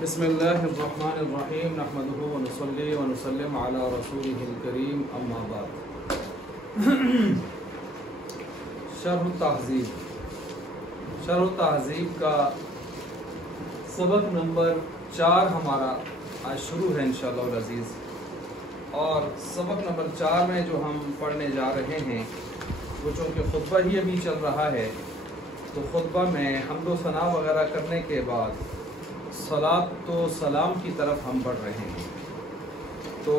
بسم اللہ الرحمن الرحیم نحمدہ ونصلی ونسلم علی رسولہ الکریم اما بعد. شرح التہذیب کا سبق نمبر 4 ہمارا آج شروع ہے انشاءاللہ العزیز. اور سبق نمبر 4 میں جو ہم پڑھنے جا رہے ہیں وہ چونکہ خطبہ ہی ابھی چل رہا ہے تو خطبہ میں حمد و ثنا وغیرہ کرنے کے بعد صلاۃ و سلام کی طرف ہم بڑھ رہے ہیں. تو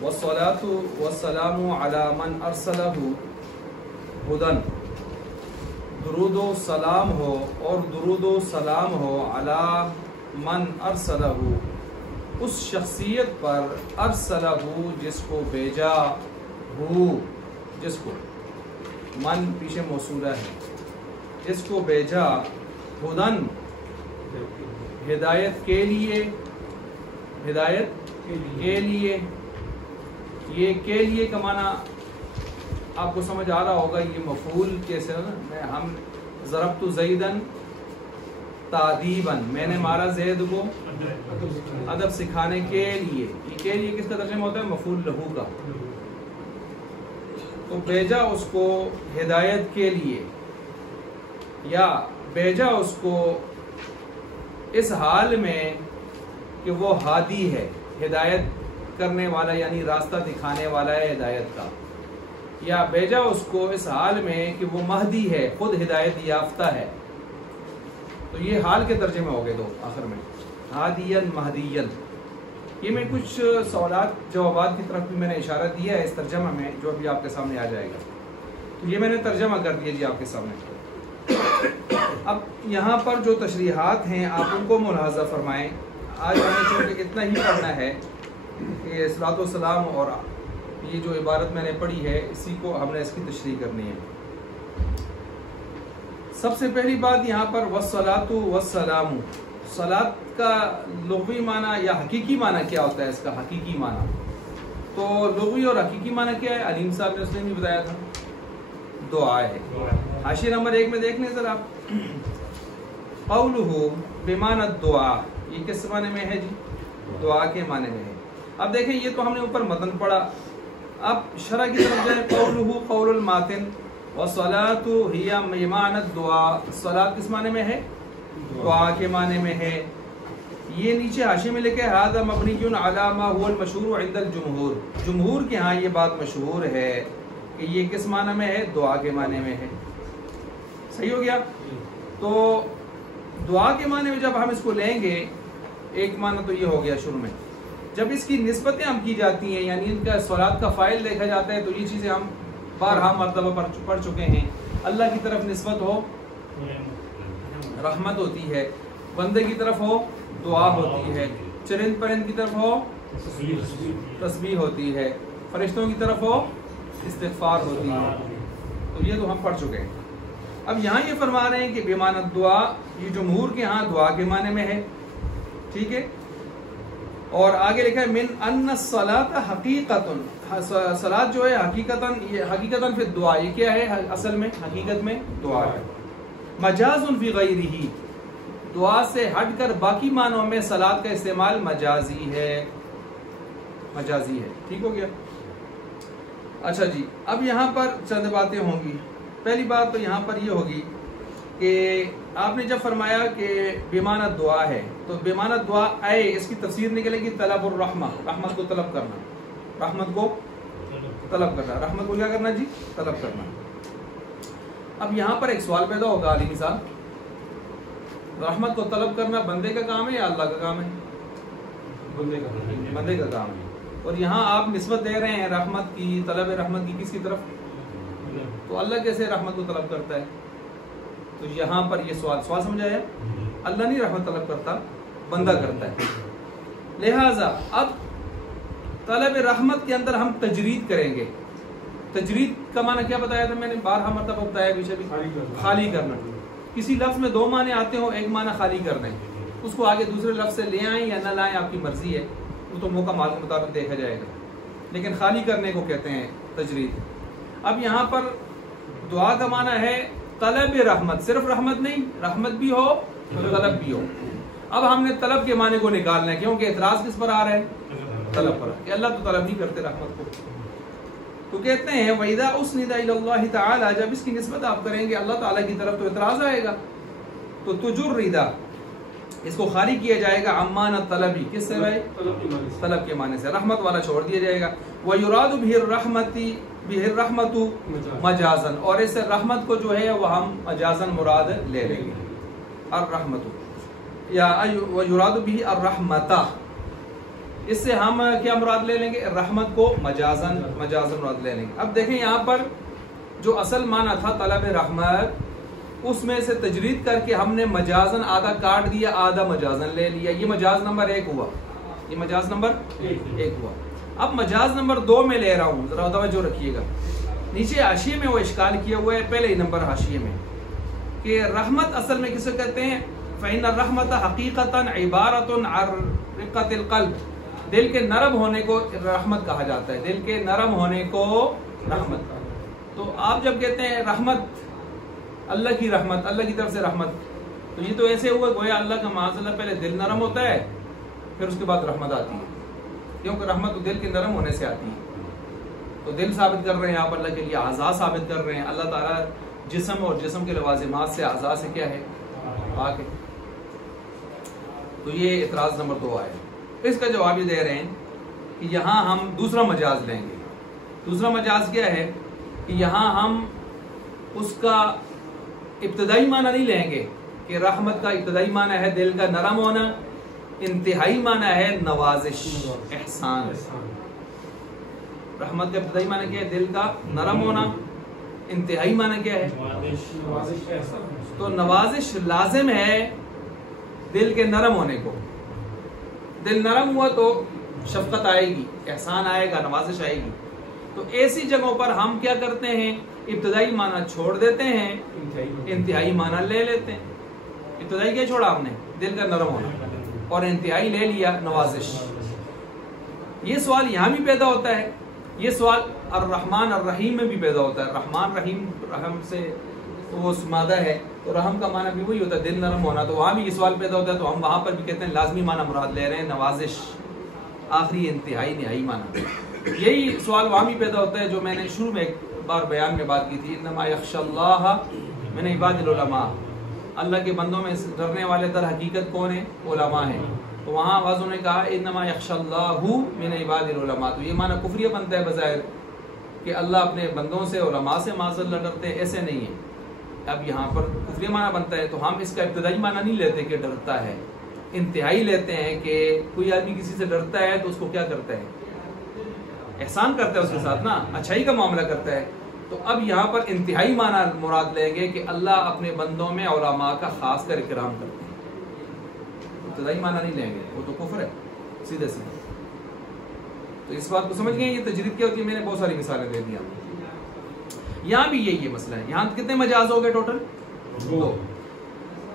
والصلاۃ والسلام علی من ارسلہ ہدن، درود و سلام ہو اور درود و سلام ہو علی من ارسلہ، اس شخصیت پر ارسلہ جس کو بھیجا ہو، جس کو من پیچھے موصولہ ہے، جس کو بھیجا ہدن ہدایت کے لیے، ہدایت کے لیے. یہ کے لیے کا معنی آپ کو سمجھ آ رہا ہوگا. یہ مفعول کیسے میں ہم ضربت زیدن تعدیباً، میں نے مارا زید کو ادب سکھانے کے لیے. یہ کے لیے کس کا ترجمہ ہوتا ہے؟ مفعول لہو کا. تو بھیجا اس کو ہدایت کے لیے، یا بھیجا اس کو اس حال میں کہ وہ ہادی ہے، ہدایت کرنے والا یعنی راستہ دکھانے والا ہے ہدایت کا. یا بھیجا اس کو اس حال میں کہ وہ مہدی ہے، خود ہدایت یافتہ ہے. تو یہ حال کے ترجمے ہو گئے دو آخر میں، ہادین مہدین. یہ میں کچھ سوالات جوابات کی طرف بھی میں نے اشارہ دیا ہے اس ترجمہ میں جو ابھی آپ کے سامنے آ جائے گا. تو یہ میں نے ترجمہ کر دیا جی آپ کے سامنے. اب یہاں پر جو تشریحات ہیں آپ ان کو ملاحظہ فرمائیں. آج ہمیں چونکہ اتنا ہی پڑھنا ہے کہ صلاۃ و سلام اور یہ جو عبارت میں نے پڑھی ہے اسی کو ہم نے اس کی تشریح کرنی ہے. سب سے پہلی بات یہاں پر والصلاۃ والسلام، صلاۃ کا لغوی معنی یا حقیقی معنی کیا ہوتا ہے؟ اس کا حقیقی معنی تو لغوی اور حقیقی معنی کیا ہے؟ علیم صاحب نے اس نے بھی بتایا تھا، دعا ہے. حاشیہ نمبر 1 میں دیکھ لیں ذرا، قولہ بمعنی الدعا، یہ کس معنی میں ہے جی؟ دعا کے معنی میں ہے. اب دیکھیں یہ تو ہم نے اوپر متن پڑھا، اب شرح کی طرف جائیں. قولہ قول الماتن والصلاۃ ہی بمعنی الدعا، صلاۃ کس معنی میں ہے؟ دعا کے معنی میں ہے. یہ نیچے حاشیے میں لکھے ھذا مبنی علی ما هو المشہور عند الجمہور، جمہور کے ہاں یہ بات مشہور ہے کہ یہ کس معنی میں ہے؟ دعا کے معنی میں ہے. صحیح ہو گیا؟ تو دعا کے معنی میں جب ہم اس کو لیں گے، ایک معنی تو یہ ہو گیا شروع میں. جب اس کی نسبتیں ہم کی جاتی ہیں یعنی ان کا صلاۃ کا فاعل دیکھا جاتا ہے تو یہ چیزیں ہم بارہا مرتبہ پڑھ چکے ہیں. اللہ کی طرف نسبت ہو رحمت ہوتی ہے، بندے کی طرف ہو دعا ہوتی ہے، چرند پرند کی طرف ہو تسبیح ہوتی ہے، فرشتوں کی طرف ہو استغفار ہوتی ہے. تو یہ تو ہم پڑھ چکے ہیں. اب یہاں یہ فرما رہے ہیں کہ بمعنی دعا، یہ جمہور کے ہاں دعا کے معنی میں ہے. ٹھیک ہے. اور آگے لکھا ہے من ان الصلاۃ حقیقتن، صلاۃ جو ہے حقیقتاً، یہ حقیقتاً فی الدعا، یہ کیا ہے اصل میں؟ حقیقت میں دعا ہے. مجاز فی غیرہ، دعا سے ہٹ کر باقی معنوں میں صلاۃ کا استعمال مجازی ہے، مجازی ہے. ٹھیک ہو گیا؟ اچھا جی، اب یہاں پر چند باتیں ہوں گی. پہلی بات تو یہاں پر یہ ہوگی کہ آپ نے جب فرمایا کہ بمعنی دعا ہے تو بمعنی دعا اے، اس کی تفسیر نکلے گی طلب الرحمہ، رحمت کو طلب کرنا، رحمت کو طلب کرنا. رحمت کو کیا کرنا جی؟ طلب کرنا. اب یہاں پر ایک سوال پیدا ہوگا علی صاحب، رحمت کو طلب کرنا بندے کا کام ہے یا اللہ کا کام ہے؟ بندے کا کام ہے. اور یہاں آپ نسبت دے رہے ہیں رحمت کی، طلب رحمت کی کس کی طرف؟ تو اللہ کیسے رحمت کو طلب کرتا ہے؟ تو یہاں پر یہ سوال سمجھ آیا؟ اللہ نہیں رحمت طلب کرتا، بندہ کرتا ہے. لہٰذا اب طلب رحمت کے اندر ہم تجرید کریں گے. تجرید کا معنی کیا بتایا تھا میں نے؟ بارہا مرتبہ بتایا پیچھے بھی، خالی کرنا. کسی لفظ میں 2 معنی آتے ہوں، ایک معنی خالی کر دیں، اس کو آگے دوسرے لفظ سے لے آئیں یا نہ لائیں آپ کی مرضی ہے، وہ تو موقع مال کے مطابق دیکھا جائے گا. لیکن خالی کرنے کو کہتے ہیں تجرید. اب یہاں پر دعا کا معنی ہے طلب رحمت، صرف رحمت نہیں، رحمت بھی ہو طلب بھی ہو. اب ہم نے طلب کے معنی کو نکالنا ہے، کیونکہ اعتراض کس پر آ رہا ہے؟ طلب پر، کہ اللہ تو طلب نہیں کرتے رحمت کو. تو کہتے ہیں وَإِذَا أُسْنِدَ إِلَى اللَّهِ تَعَالَى، جب اس کی نسبت آپ کریں گے اللہ تعالیٰ کی طرف تو اعتراض آئے گا. تو تجرد، اس کو خالی کیا جائے گا عمان الطلبی، کس سے بھائی؟ طلب کے معنی سے، رحمت والا چھوڑ دیا جائے گا. وَيُرَادُ بِهِ الرَّحْمَةُ مجازن، اور اس سے رحمت کو جو ہے وہ ہم مجازن مراد لے لیں گے. الرحمت یا وَيُرَادُ بِهِ الرَّحْمَةَ، اس سے ہم کیا مراد لے لیں گے؟ رحمت کو مجازن مراد لے لیں گے. اب دیکھیں یہاں پر جو اصل معنی تھا طلب رحمت، اس میں سے تجرید کر کے ہم نے مجازن آدھا کاٹ دیا، آدھا مجازن لے لیا. یہ مجاز نمبر 1 ہوا، یہ مجاز نمبر 1 ہوا. اب مجاز نمبر 2 میں لے رہا ہوں، ذرا توجہ رکھیے گا. نیچے حاشیے میں وہ اشکال کیا ہوا ہے پہلے ہی نمبر حاشیے میں، کہ رحمت اصل میں کسے کہتے ہیں؟ فإن الرحمت حقیقتاً عبارت عن رقۃ القلب، دل کے نرم ہونے کو رحمت کہا جاتا ہے. دل کے نرم ہونے کو رحمت. تو آپ جب کہتے ہیں رحمت، اللہ کی رحمت، اللہ کی طرف سے رحمت، تو یہ تو ایسے ہوا گویا اللہ کا معاذ اللہ پہلے دل نرم ہوتا ہے پھر اس کے بعد رحمت آتی ہے، کیونکہ رحمت تو دل کے نرم ہونے سے آتی ہے. تو دل ثابت کر رہے ہیں آپ اللہ کے لیے، اعضاء ثابت کر رہے ہیں. اللہ تعالیٰ جسم اور جسم کے لوازمات سے، اعضاء سے کیا ہے؟ پاک ہے. تو یہ اعتراض نمبر 2 آئے. اس کا جواب یہ دے رہے ہیں کہ یہاں ہم دوسرا مجاز لیں گے. دوسرا مجاز کیا ہے؟ کہ یہاں ہم اس کا ابتدائی معنی نہیں لیں گے کہ رحمت کا ابتدائی معنی ہے دل کا نرم ہونا، انتہائی معنی ہے نوازش، احسان. رحمت کا ابتدائی معنی کیا ہے؟ دل کا نرم ہونا. انتہائی معنی کیا ہے؟ تو نوازش لازم ہے دل کے نرم ہونے کو. دل نرم ہوا تو شفقت آئے گی، احسان آئے گا، نوازش آئے گی. تو ایسی جگہوں پر ہم کیا کرتے ہیں؟ ابتدائی معنی چھوڑ دیتے ہیں، انتہائی معنی لے لیتے ہیں. ابتدائی کیا چھوڑا ہم نے؟ دل کا نرم ہونا، اور انتہائی لے لیا نوازش. یہ سوال یہاں بھی پیدا ہوتا ہے، یہ سوال الرحمن الرحیم میں بھی پیدا ہوتا ہے. رحمان رحیم، رحم سے وہ مادہ ہے تو رحم کا معنی بھی وہی ہوتا ہے، دل نرم ہونا. تو وہاں بھی یہ سوال پیدا ہوتا ہے، تو ہم وہاں پر بھی کہتے ہیں لازمی معنی مراد لے رہے ہیں نوازش، آخری انتہائی نہائی معنی. یہی سوال وہاں بھی پیدا ہوتا ہے جو میں نے شروع میں ایک بار بیان میں بات کی تھی، انما یخشی اللہ من عباد العلماء، اللہ کے بندوں میں ڈرنے والے در حقیقت کون ہیں؟ علماء ہیں. تو وہاں بعضوں نے کہا انما یخشی اللہ من عباد العلماء، تو یہ معنی کفریہ بنتا ہے بظاہر کہ اللہ اپنے بندوں سے، علماء سے معاذ اللہ ڈرتے ہیں، ایسے نہیں ہے. اب یہاں پر کفریہ معنی بنتا ہے، تو ہم اس کا ابتدائی معنی نہیں لیتے کہ ڈرتا ہے، انتہائی لیتے ہیں کہ کوئی آدمی کسی سے ڈرتا ہے تو اس کو کیا کرتا ہے؟ احسان کرتا ہے اس کے ساتھ نا، اچھائی کا معاملہ کرتا ہے. تو اب یہاں پر انتہائی معنی مراد لیں گے کہ اللہ اپنے بندوں میں علماء کا خاص کر اکرام کرتے ہیں. ابتدائی معنی نہیں لیں گے، وہ تو کفر ہے سیدھے سیدھے. تو اس بات کو سمجھ گئے؟ یہ تجرید کیا ہوتی ہے؟ میں نے بہت ساری مثالیں دے دی. یہاں بھی یہی مسئلہ ہے. یہاں کتنے مجاز ہو گئے ٹوٹل؟ 2.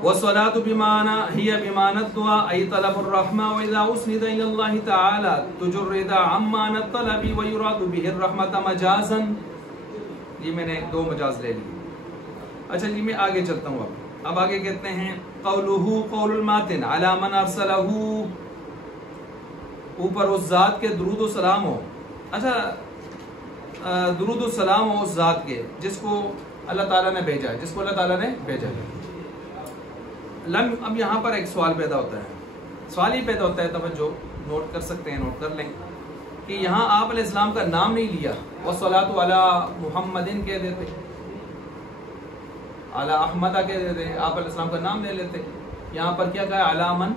والصلاة بمعنى هي بمعنى الدعاء أي طلب الرحمة، وإذا أسند إلى الله تعالى تجرد عن معنى الطلب ويراد به الرحمة مجازا. یہ میں نے 2 مجاز لے لی. اچھا جی میں آگے چلتا ہوں. اب آگے کہتے ہیں قوله قول الماتن على من ارسله، اوپر اس ذات کے درود و سلام ہو. اچھا درود و سلام ہو اس ذات کے جس کو اللہ تعالیٰ نے بھیجا ہے، جس کو اللہ تعالیٰ نے بھیجا ہے. اب یہاں پر ایک سوال پیدا ہوتا ہے. سوال ہی پیدا ہوتا ہے، توجہ نوٹ کر سکتے ہیں، نوٹ کر لیں کہ یہاں آپ علیہ السلام کا نام نہیں لیا، والصلاۃ علی محمدin کہہ دیتے، علی احمدہ کہہ دیتے، آپ علیہ السلام کا نام لے لیتے. یہاں پر کیا کہا؟ علی من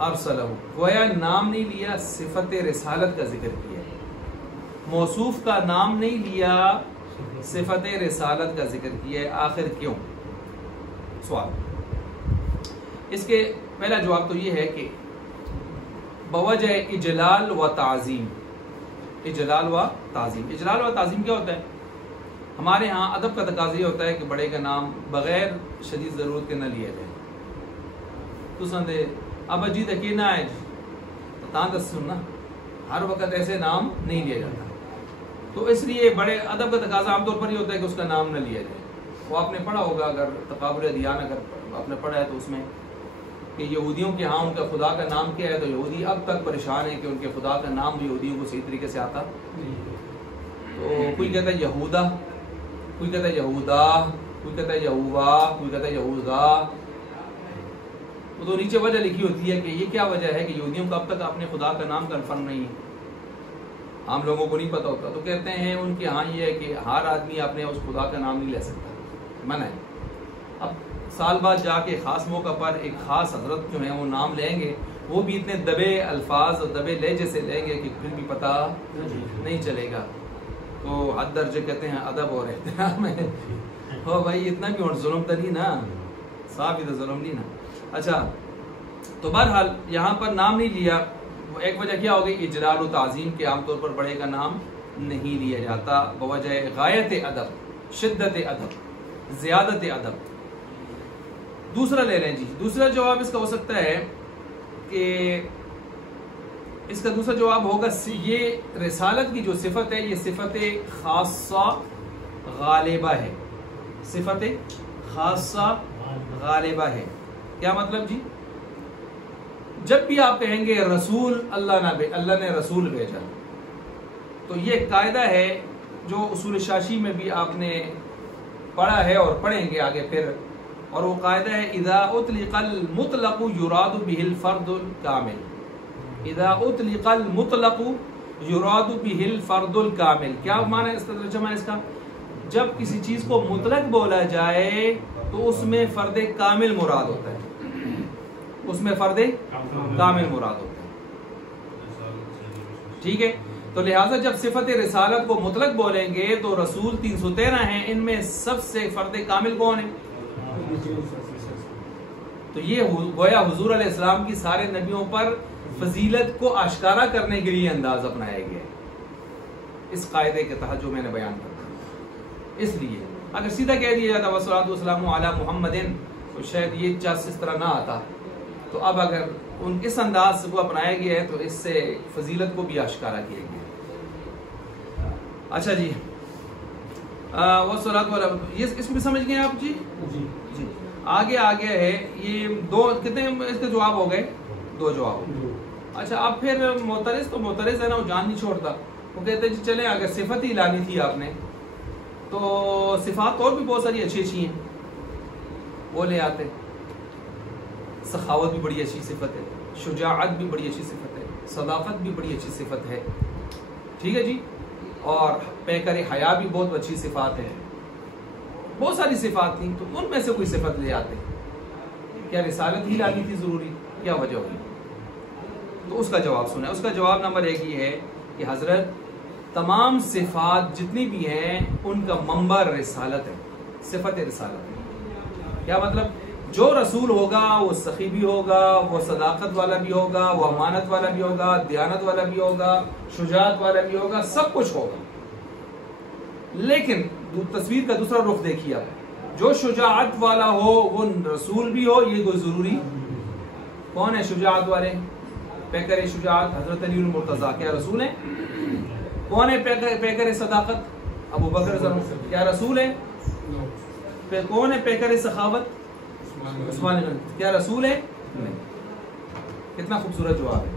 ارسلہ، گویا نام نہیں لیا، صفت رسالت کا ذکر کیا. موصوف کا نام نہیں لیا، صفت رسالت کا ذکر کیا ہے. آخر کیوں؟ سوال. اس کے پہلا جواب تو یہ ہے کہ بوجہ اجلال و تعظیم. اجلال و تعظیم، اجلال و تعظیم کیا ہوتا ہے؟ ہمارے ہاں ادب کا تقاضا یہ ہوتا ہے کہ بڑے کا نام بغیر شدید ضرورت کے نہ لیا جائے. تو سندے اب اجید اکینا ہے تاں دس سننا، ہر وقت ایسے نام نہیں لیا جاتا. تو اس لیے بڑے ادب کا تقاضا عام طور پر یہ ہوتا ہے کہ اس کا نام نہ لیا جائے. وہ آپ نے پڑھا ہوگا، اگر تقابل ادیان اگر آپ نے پڑھا ہے تو اس میں کہ یہودیوں کے ہاں ان کا خدا کا نام کیا ہے، تو یہودی اب تک پریشان ہے کہ ان کے خدا کا نام یہودیوں کو صحیح طریقے سے آتا. تو کوئی کہتا ہے یہودا، کوئی کہتا ہے یہودا، کوئی کہتا ہے یہووا، کوئی کہتا ہے یہوذا. تو نیچے وجہ لکھی ہوتی ہے کہ یہ کیا وجہ ہے کہ یہودیوں کو اب تک اپنے خدا کا نام کنفرم نہیں ہے، عام لوگوں کو نہیں پتہ ہوتا. تو کہتے ہیں ان کے ہاں یہ ہے کہ ہر آدمی اپنے اس خدا کا نام نہیں لے سکتا، منع ہے. اب سال بعد جا کے خاص موقع پر ایک خاص حضرت جو ہیں وہ نام لیں گے، وہ بھی اتنے دبے الفاظ اور دبے لہجے سے لیں گے کہ پھر بھی پتہ نہیں چلے گا. تو حد درجے کہتے ہیں ادب اور احترام ہے. ہو بھائی اتنا بھی اور ظلم تو نہیں نا، صاحب ادھر ظلم نہیں نا. اچھا تو بہرحال یہاں پر نام نہیں لیا. ایک وجہ کیا ہو گئی؟ اجلال و تعظیم کے عام طور پر بڑے کا نام نہیں لیا جاتا بوجہ غایت ادب، شدت ادب، زیادت ادب. دوسرا لے لیں جی. دوسرا جواب اس کا ہو سکتا ہے کہ اس کا دوسرا جواب ہوگا یہ رسالت کی جو صفت ہے یہ صفت خاصہ غالبہ ہے. صفت خاصہ غالبہ ہے. کیا مطلب جی؟ جب بھی آپ کہیں گے رسول اللہ نے رسول بھیجا، تو یہ قاعدہ ہے جو اصول شاشی میں بھی آپ نے پڑھا ہے اور پڑھیں گے آگے پھر، اور وہ قاعدہ ہے اذا اطلق المطلق يراد به الفرد الكامل. اذا اطلق المطلق يراد به الفرد الكامل. کیا معنی ہے اس کا ترجمہ اس کا؟ جب کسی چیز کو مطلق بولا جائے تو اس میں فرد کامل مراد ہوتا ہے، اس میں فرد کامل مراد ہوتا ہے. ٹھیک ہے؟ تو لہٰذا جب صفت رسالت کو مطلق بولیں گے تو رسول 313 ہیں، ان میں سب سے فرد کامل کون ہے؟ تو یہ گویا حضور علیہ السلام کی سارے نبیوں پر فضیلت کو آشکارا کرنے کے لیے انداز اپنایا گیا ہے اس قاعدے کے تحت جو میں نے بیان کرا. اس لیے اگر سیدھا کہہ دیا جاتا والصلاۃ والسلام علی محمد تو شاید یہ چاس اس طرح نہ آتا. تو اب اگر ان اس انداز کو اپنایا گیا ہے تو اس سے فضیلت کو بھی آشکارا کیا گیا. اچھا جی والصلاۃ والسلام اس کو بھی سمجھ گئے آپ؟ جی جی. آگے ہے یہ دو کتنے اس کے جواب ہو گئے؟ دو جواب. اچھا اب پھر معترض تو معترض ہے نا، وہ جان نہیں چھوڑتا. وہ کہتے جی چلیں اگر صفت ہی لانی تھی آپ نے تو صفات اور بھی بہت ساری اچھی ہیں، وہ لے آتے. سخاوت بھی بڑی اچھی صفت ہے، شجاعت بھی بڑی اچھی صفت ہے، صداقت بھی بڑی اچھی صفت ہے. ٹھیک ہے جی. اور پیکر حیا بھی بہت اچھی صفات ہے. بہت ساری صفات تھیں، تو ان میں سے کوئی صفت لے آتے. کیا رسالت ہی لانی تھی ضروری؟ کیا وجہ ہوئی؟ تو اس کا جواب سنیں. اس کا جواب نمبر 1 یہ ہے کہ حضرت تمام صفات جتنی بھی ہیں ان کا منبع رسالت ہے، صفت رسالت. کیا مطلب؟ جو رسول ہوگا وہ سخی بھی ہوگا، وہ صداقت والا بھی ہوگا، وہ امانت والا بھی ہوگا، دیانت والا بھی ہوگا، شجاعت والا بھی ہوگا، سب کچھ ہوگا. لیکن تصویر کا دوسرا رخ دیکھیے آپ، جو شجاعت والا ہو وہ رسول بھی ہو، یہ کوئی ضروری. کون ہے شجاعت والے؟ پیکر شجاعت حضرت علی المرتضیٰ، کیا رسول ہیں؟ کون ہے پیکر صداقت؟ ابو بکر صدیق، کیا رسول ہے؟ کون ہے پیکر سخاوت؟ عثمان، کیا رسول ہے؟ کتنا خوبصورت جواب ہے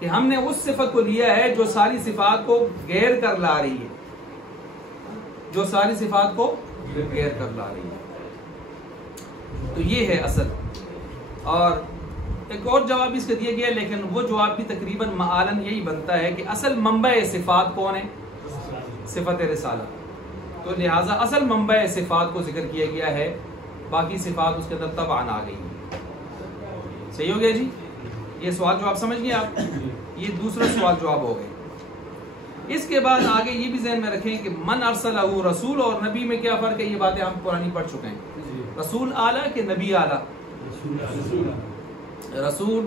کہ ہم نے اس صفت کو لیا ہے جو ساری صفات کو غیر کر لا رہی ہے، جو ساری صفات کو غیر کر لا رہی ہے. تو یہ ہے اصل. اور ایک اور جواب اس کے دیا گیا، لیکن وہ جواب بھی تقریباً معالن یہی بنتا ہے کہ اصل منبع صفات کون ہے؟ صفت رسالت. تو لہٰذا اصل منبع صفات کو ذکر کیا گیا ہے، باقی صفات اس کے اندر تبعاً آ گئی. صحیح ہو گیا جی؟ یہ سوال جواب سمجھ گئے آپ؟ یہ دوسرا سوال جواب ہو گئے. اس کے بعد آگے یہ بھی ذہن میں رکھیں کہ من ارسلہ، رسول اور نبی میں کیا فرق ہے؟ یہ باتیں ہم پرانی پڑھ چکے ہیں. رسول اعلیٰ کہ نبی اعلیٰ؟ رسول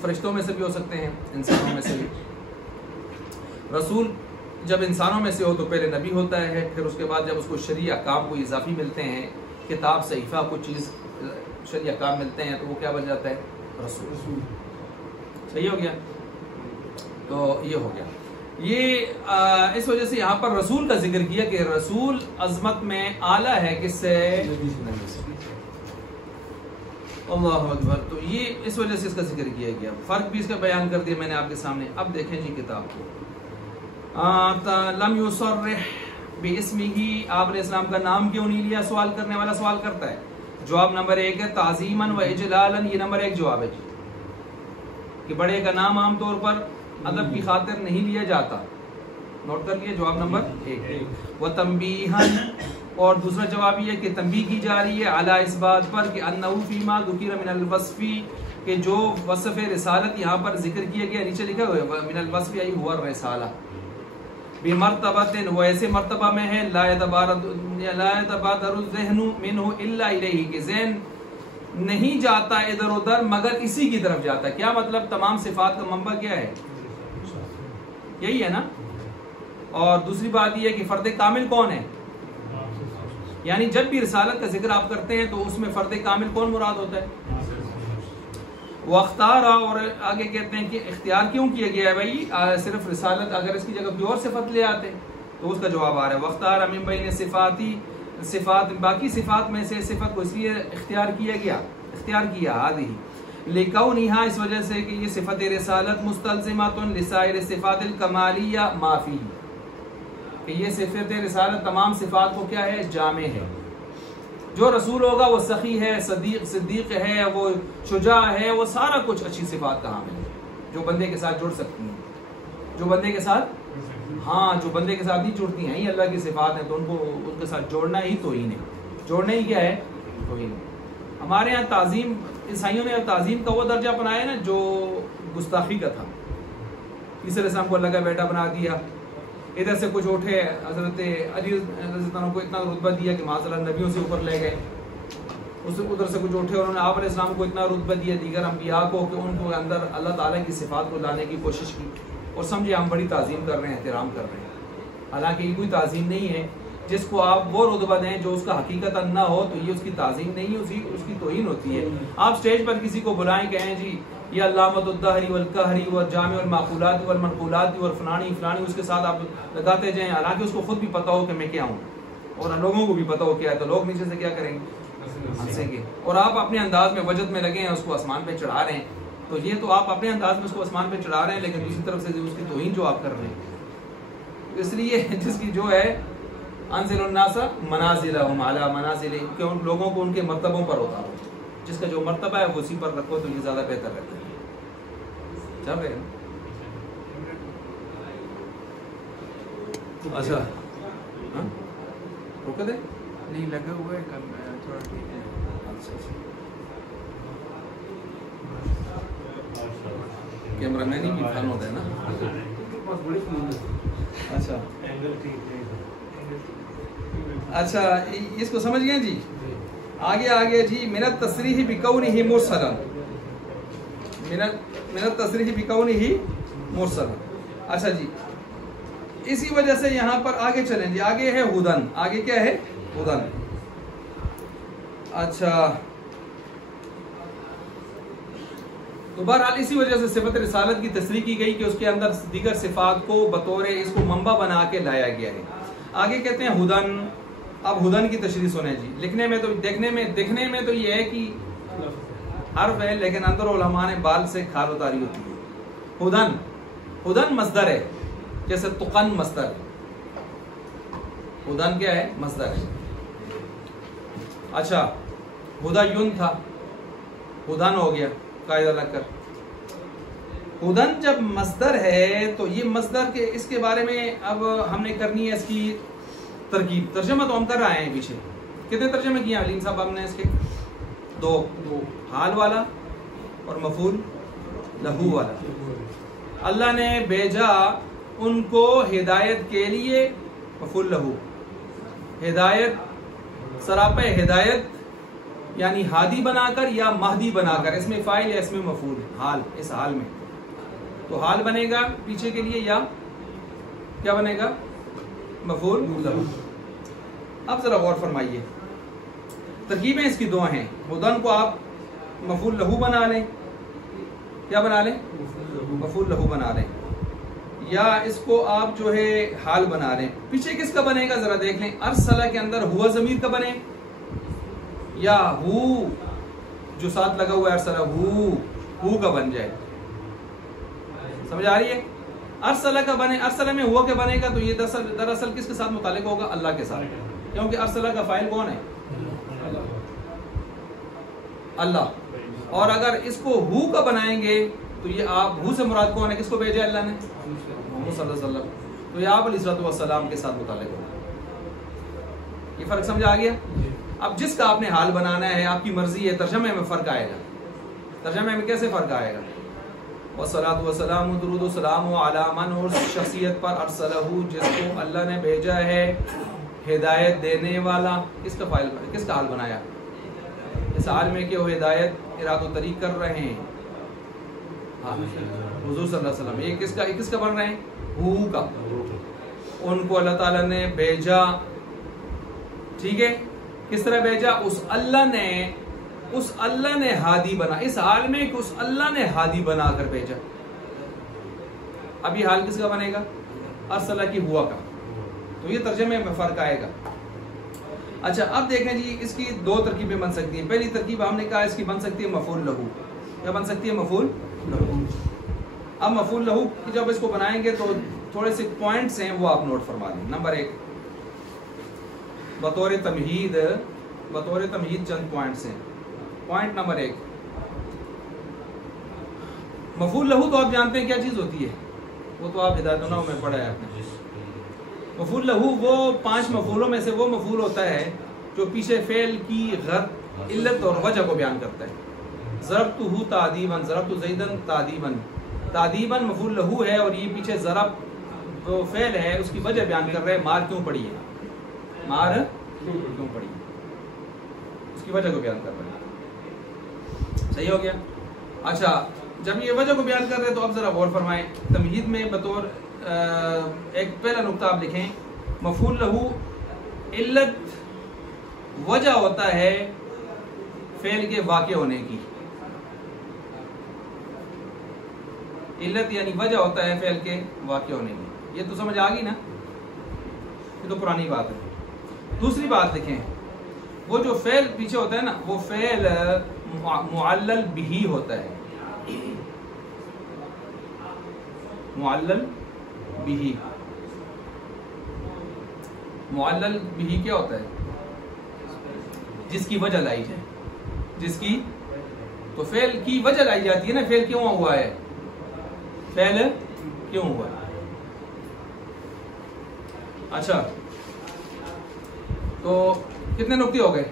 فرشتوں میں سے بھی ہو سکتے ہیں، انسانوں میں سے بھی. رسول جب انسانوں میں سے ہو تو پہلے نبی ہوتا ہے، پھر اس کے بعد جب اس کو شرعی احکام کو اضافی ملتے ہیں، کتاب صحیفہ کو چیز شرعی احکام ملتے ہیں، تو وہ کیا بن جاتا ہے؟ رسول. صحیح ہو گیا؟ تو یہ ہو گیا. یہ اس وجہ سے یہاں پر رسول کا ذکر کیا کہ رسول عظمت میں اعلیٰ ہے کس سے؟ اللہ اکبر. تو یہ اس وجہ سے اس کا ذکر کیا گیا, فرق بھی اس کا بیان کر دیا میں نے آپ کے سامنے. اب دیکھیں جی کتاب کو, لم یصرح باسمہ, آپ علیہ السلام کا نام کیوں نہیں لیا؟ سوال کرنے والا سوال کرتا ہے. جواب نمبر 1 ہے تعظیما و اجلالا, یہ نمبر 1 جواب ہے کہ بڑے کا نام عام طور پر ادب کی خاطر نہیں لیا جاتا. نوٹ کر لیا جواب نمبر 1. و تنبیہا, اور دوسرا جواب یہ ہے کہ تنبیہ کی جا رہی ہے علی اس بات پر کہ انہ فیما ذکر من الوصف, کہ جو وصف رسالت یہاں پر ذکر کیا گیا, نیچے لکھا ہوا ہے من الوصف ای ہوا الرسالہ, بمرتبۃ, وہ ایسے مرتبہ میں ہے لا يتبادر الذہن منہ الا الیہ, کہ ذہن نہیں جاتا ادھر ادھر مگر اسی کی طرف جاتا ہے. کیا مطلب؟ تمام صفات کا منبع کیا ہے؟ یہی ہے نا. اور دوسری بات یہ ہے کہ فرد کامل کون ہے؟ یعنی جب بھی رسالت کا ذکر آپ کرتے ہیں تو اس میں فرد کامل کون مراد ہوتا ہے؟ واختارا, اور آگے کہتے ہیں کہ اختیار کیوں کیا گیا ہے بھائی؟ صرف رسالت, اگر اس کی جگہ کوئی اور صفت لے آتے تو اس کا جواب آ رہا ہے واختارا من بین صفاتی, صفات باقی صفات میں سے صفت کو اس لیے اختیار کیا گیا, اختیار کیا ہادی لکونھا, اس وجہ سے کہ یہ صفت رسالت مستلزمۃ لسائر صفات الکمالیہ ما فی, کہ یہ صفت رسالت تمام صفات کو کیا ہے؟ جامع ہے. جو رسول ہوگا وہ سخی ہے, صدیق ہے, وہ شجاع ہے, وہ سارا کچھ اچھی صفات کا حامل ہے جو بندے کے ساتھ جڑ سکتی ہیں. جو بندے کے ساتھ, ہاں جو بندے کے ساتھ نہیں جڑتی ہیں, یہ اللہ کی صفات ہیں, تو ان کو ان کے ساتھ جوڑنا ہی توہین ہے. جوڑنا ہی کیا ہے؟ توہین. ہمارے یہاں تعظیم, عیسائیوں نے تعظیم کا وہ درجہ اپنایا نا جو گستاخی کا تھا. عیسی علیہ السلام کو اللہ کا بیٹا بنا دیا. ادھر سے کچھ اٹھے حضرت علی رضی اللہ عنہ کو اتنا رتبہ دیا کہ معاذ اللہ نبیوں سے اوپر لے گئے. ادھر سے کچھ اٹھے, انہوں نے آپ علیہ السلام کو اتنا رتبہ دیا دیگر انبیاء کو کہ ان کو اندر اللہ تعالیٰ کی صفات کو لانے کی کوشش کی, اور سمجھے ہم بڑی تعظیم کر رہے ہیں, احترام کر رہے ہیں. حالانکہ یہ کوئی تعظیم نہیں ہے. جس کو آپ وہ رتبہ دیں جو اس کا حقیقت نہ ہو تو یہ اس کی تعظیم نہیں ہے, اس کی توہین ہوتی ہے. آپ سٹیج پر کسی کو بلائیں, کہیں جی یہ علامۃ الدہری والقہری والجامع المعقولات والمنقولات اور فلانی فلانی, اس کے ساتھ آپ لگاتے جائیں, حالانکہ اس کو خود بھی پتا ہو کہ میں کیا ہوں اور لوگوں کو بھی پتا ہو کیا ہے, تو لوگ نیچے سے کیا کریں گے؟ ہنسیں گے. اور آپ اپنے انداز میں وجد میں لگے ہیں, اس کو آسمان پہ چڑھا رہے ہیں. تو یہ تو آپ اپنے انداز میں اس کو آسمان پہ چڑھا رہے ہیں, لیکن دوسری طرف سے اس کی توہین جو آپ کر رہے ہیں. اس لیے جس کی جو ہے انزل الناس منازلہم علی منازلہم, کہ ان لوگوں کو ان کے مرتبوں پر ہوتا ہو. جس کا جو مرتبہ ہے وہ اسی پر رکھو تو یہ زیادہ بہتر رہتا ہے. چل رہے ہیں. اچھا روک دے, نہیں لگا ہوا ہے تھوڑا ٹھیک ہے. کیمرہ مین ہی بھی فن ہوتا ہے نا. اچھا اچھا, اس کو سمجھ گئے جی. آگے جی, من التصریح بکونہ مرسلا, من التصریح بکونہ مرسلا. اچھا جی, اسی وجہ سے یہاں پر آگے چلیں جی. آگے ہے ہدن, آگے کیا ہے؟ ہدن. اچھا تو بہرحال اسی وجہ سے صفت رسالت کی تصریح کی گئی کہ اس کے اندر دیگر صفات کو بطور اس کو منبع بنا کے لایا گیا ہے. آگے کہتے ہیں ہدن. اب ہدن کی تشریح سنیں جی. لکھنے میں تو دیکھنے میں تو یہ ہے کہ حرف ہے, لیکن اندر علماء نے بال سے کھال اتاری ہوتی ہے. ہدن مصدر ہے, جیسے تقن مصدر. ہدن کیا ہے؟ مصدر ہے. اچھا ہدایون تھا, ہدن ہو گیا قاعدہ لگ کر. ہدن جب مصدر ہے تو یہ مصدر کے اس کے بارے میں اب ہم نے کرنی ہے اس کی ترکیب. ترجمہ تو ہم کر رہے ہیں پیچھے. کتنے ترجمے کیے ہیں علیم صاحب ہم نے اس کے؟ 2, حال والا اور مفعول لہو والا. اللہ نے بھیجا ان کو ہدایت کے لیے, مفعول لہو, ہدایت سراپے ہدایت یعنی ہادی بنا کر یا مہدی بنا کر. اس میں فاعل یا اس میں مفعول, حال, اس حال میں تو حال بنے گا پیچھے کے لیے, یا کیا بنے گا؟ مفعول لہو. اب ذرا غور فرمائیے, ترکیبیں اس کی 2 ہیں. ہدن کو آپ مفعول لہو بنا لیں, کیا بنا لیں؟ مفعول لہو بنا لیں, یا اس کو آپ جو ہے حال بنا لیں. پیچھے کس کا بنے گا ذرا دیکھ لیں. ارسلہ کے اندر ہوا ضمیر کا بنے, یا ہو جو ساتھ لگا ہوا ہے ارسلہ کا بن جائے. سمجھ آ رہی ہے؟ ارسلہ کا بنے، ارسلہ میں ہوا کے بنے گا تو یہ دراصل کس کے ساتھ متعلق ہوگا؟ اللہ کے ساتھ، کیونکہ ارسلہ کا فاعل کون ہے؟ اللہ. اور اگر اس کو ہو کا بنائیں گے تو یہ آپ ہو سے مراد کون ہے؟ کس کو بھیجا اللہ نے؟ محمد صلی اللہ علیہ وسلم. تو یہ آپ علیہ السلام کے ساتھ متعلق ہوگا. یہ فرق سمجھ آ گیا؟ اب جس کا آپ نے حال بنانا ہے آپ کی مرضی ہے، ترجمے میں فرق آئے گا. ترجمے میں کیسے فرق آئے گا؟ والصلاۃ والسلام، درود و سلام علی من، اور شخصیت پر ارسلہ جس کو اللہ نے بھیجا ہے، ہدایت دینے والا. کس کا فاعل، کس کا حال بنایا؟ اس حال میں کہ وہ ہدایت اراد و طریق کر رہے ہیں حضور صلی اللہ علیہ وسلم. یہ کس کا بن رہے ہیں؟ ہو کا. ان کو اللہ تعالیٰ نے بھیجا. ٹھیک ہے، کس طرح بھیجا؟ اس اللہ نے ہادی بنا، اس حال میں کہ اس اللہ نے ہادی بنا کر بھیجا. اب یہ حال کس کا بنے گا؟ ارسلہ کی ہوا کا. تو یہ ترجمے میں فرق آئے گا. اچھا اب دیکھیں جی، اس کی دو ترکیبیں بن سکتی ہیں. پہلی ترکیب ہم نے کہا اس کی بن سکتی ہے مفعول لہو. کیا بن سکتی ہے؟ مفعول لہو. اب مفعول لہو جب اس کو بنائیں گے تو تھوڑے سے پوائنٹس ہیں وہ آپ نوٹ فرما دیں. نمبر 1 بطور تمہید چند پوائنٹس ہیں. پوائنٹ نمبر 1، مفعول لہو تو آپ جانتے ہیں کیا چیز ہوتی ہے، وہ تو آپ ہدایت النحو میں پڑھا ہے آپ نے. مفعول لہو وہ 5 مفعولوں میں سے وہ مفعول ہوتا ہے جو پیچھے فعل کی غرض، علت اور وجہ کو بیان کرتا ہے. ضربتہ تعدیبا، ضربت زیدن تعدیبا. تعدیبا مفعول لہو ہے اور یہ پیچھے ضرب جو فعل ہے اس کی وجہ بیان کر رہے ہیں. مار کیوں پڑی ہے، مار کیوں پڑی ہے، اس کی وجہ کو بیان کر رہے ہیں. صحیح ہو گیا؟ اچھا جب یہ وجہ کو بیان کر رہے ہیں تو اب ذرا غور فرمائیں. تمہید میں بطور ایک پہلا نقطہ آپ لکھیں، مفعول لہو علت وجہ ہوتا ہے فعل کے واقع ہونے کی. علت یعنی وجہ ہوتا ہے فعل کے واقع ہونے کی. یہ تو سمجھ آ گئی نا، یہ تو پرانی بات ہے. دوسری بات لکھیں، وہ جو فعل پیچھے ہوتا ہے نا وہ فعل معلل بہی ہوتا ہے. معلل بہی، معلل بہی کیا ہوتا ہے؟ جس کی وجہ لائی جائے، جس کی، تو فعل کی وجہ لائی جاتی ہے نا. فعل کیوں ہوا ہے، فعل کیوں ہوا ہے. اچھا تو کتنے نقطے ہو گئے؟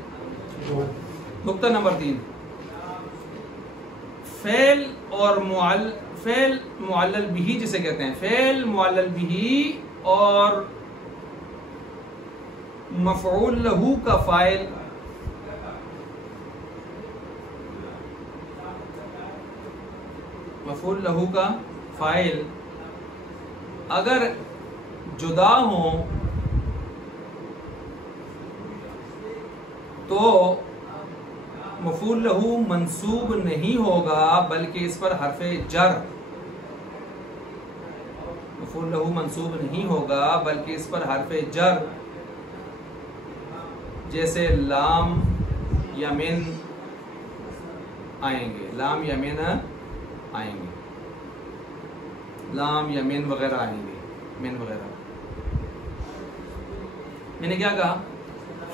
نقطہ نمبر 3، فعل اور فعل معلل بہی جسے کہتے ہیں، فعل معلل بہی اور مفعول لہو کا فاعل مفعول لہو کا فاعل اگر جدا ہوں تو مفعول لہو منصوب نہیں ہوگا بلکہ اس پر حرف جر، مفعول لہو منصوب نہیں ہوگا بلکہ اس پر حرف جر جیسے لام یا من آئیں گے، لام یا من آئیں گے، لام یا من وغیرہ آئیں گے، من وغیرہ. میں نے کیا کہا؟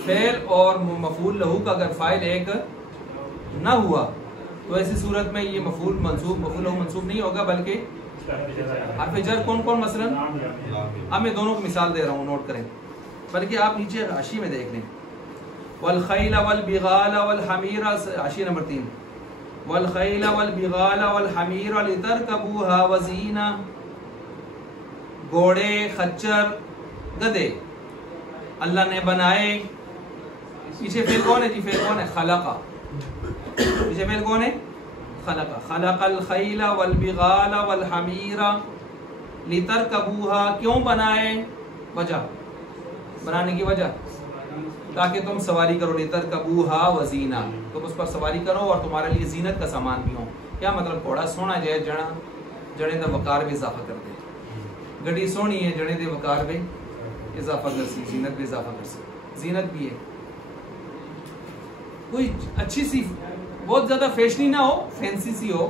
فعل اور مفعول لہو کا اگر فاعل ایک نہ ہوا تو ایسی صورت میں یہ مفعول لہو منصوب نہیں ہوگا بلکہ حرف جر. کون کون مثلا؟ اب میں دونوں کو مثال دے رہا ہوں، نوٹ کریں. بلکہ آپ نیچے حاشی میں دیکھ لیں، والخیل والبغال والحمیر، حاشی نمبر 3، والخیل والبغال والحمیر لترکبوها وزینہ، گھوڑے، خچر، گدھے اللہ نے بنائے. پیچھے فعل کون ہے جی؟ فعل کون ہے؟ خلقہ. پیچھے فعل کون ہے؟ خلقہ. خلق الخیل والبغال والحمیر لترکبوها، کیوں بنائے؟ وجہ، بنانے کی وجہ تاکہ تم سواری کرو. لترکبوها وزینہ، تم اس پر سواری کرو اور تمہارے لیے زینت کا سامان بھی ہو. کیا مطلب؟ گھوڑا سونا جائے جڑے دا وقار بھی اضافہ کر دے. گڈی سونی ہے جڑے دے وقار بھی اضافہ کر سی، زینت بھی اضافہ کر سی، زینت بھی ہے. کوئی اچھی سی بہت زیادہ فیشنی نہ ہو، فینسی سی ہو،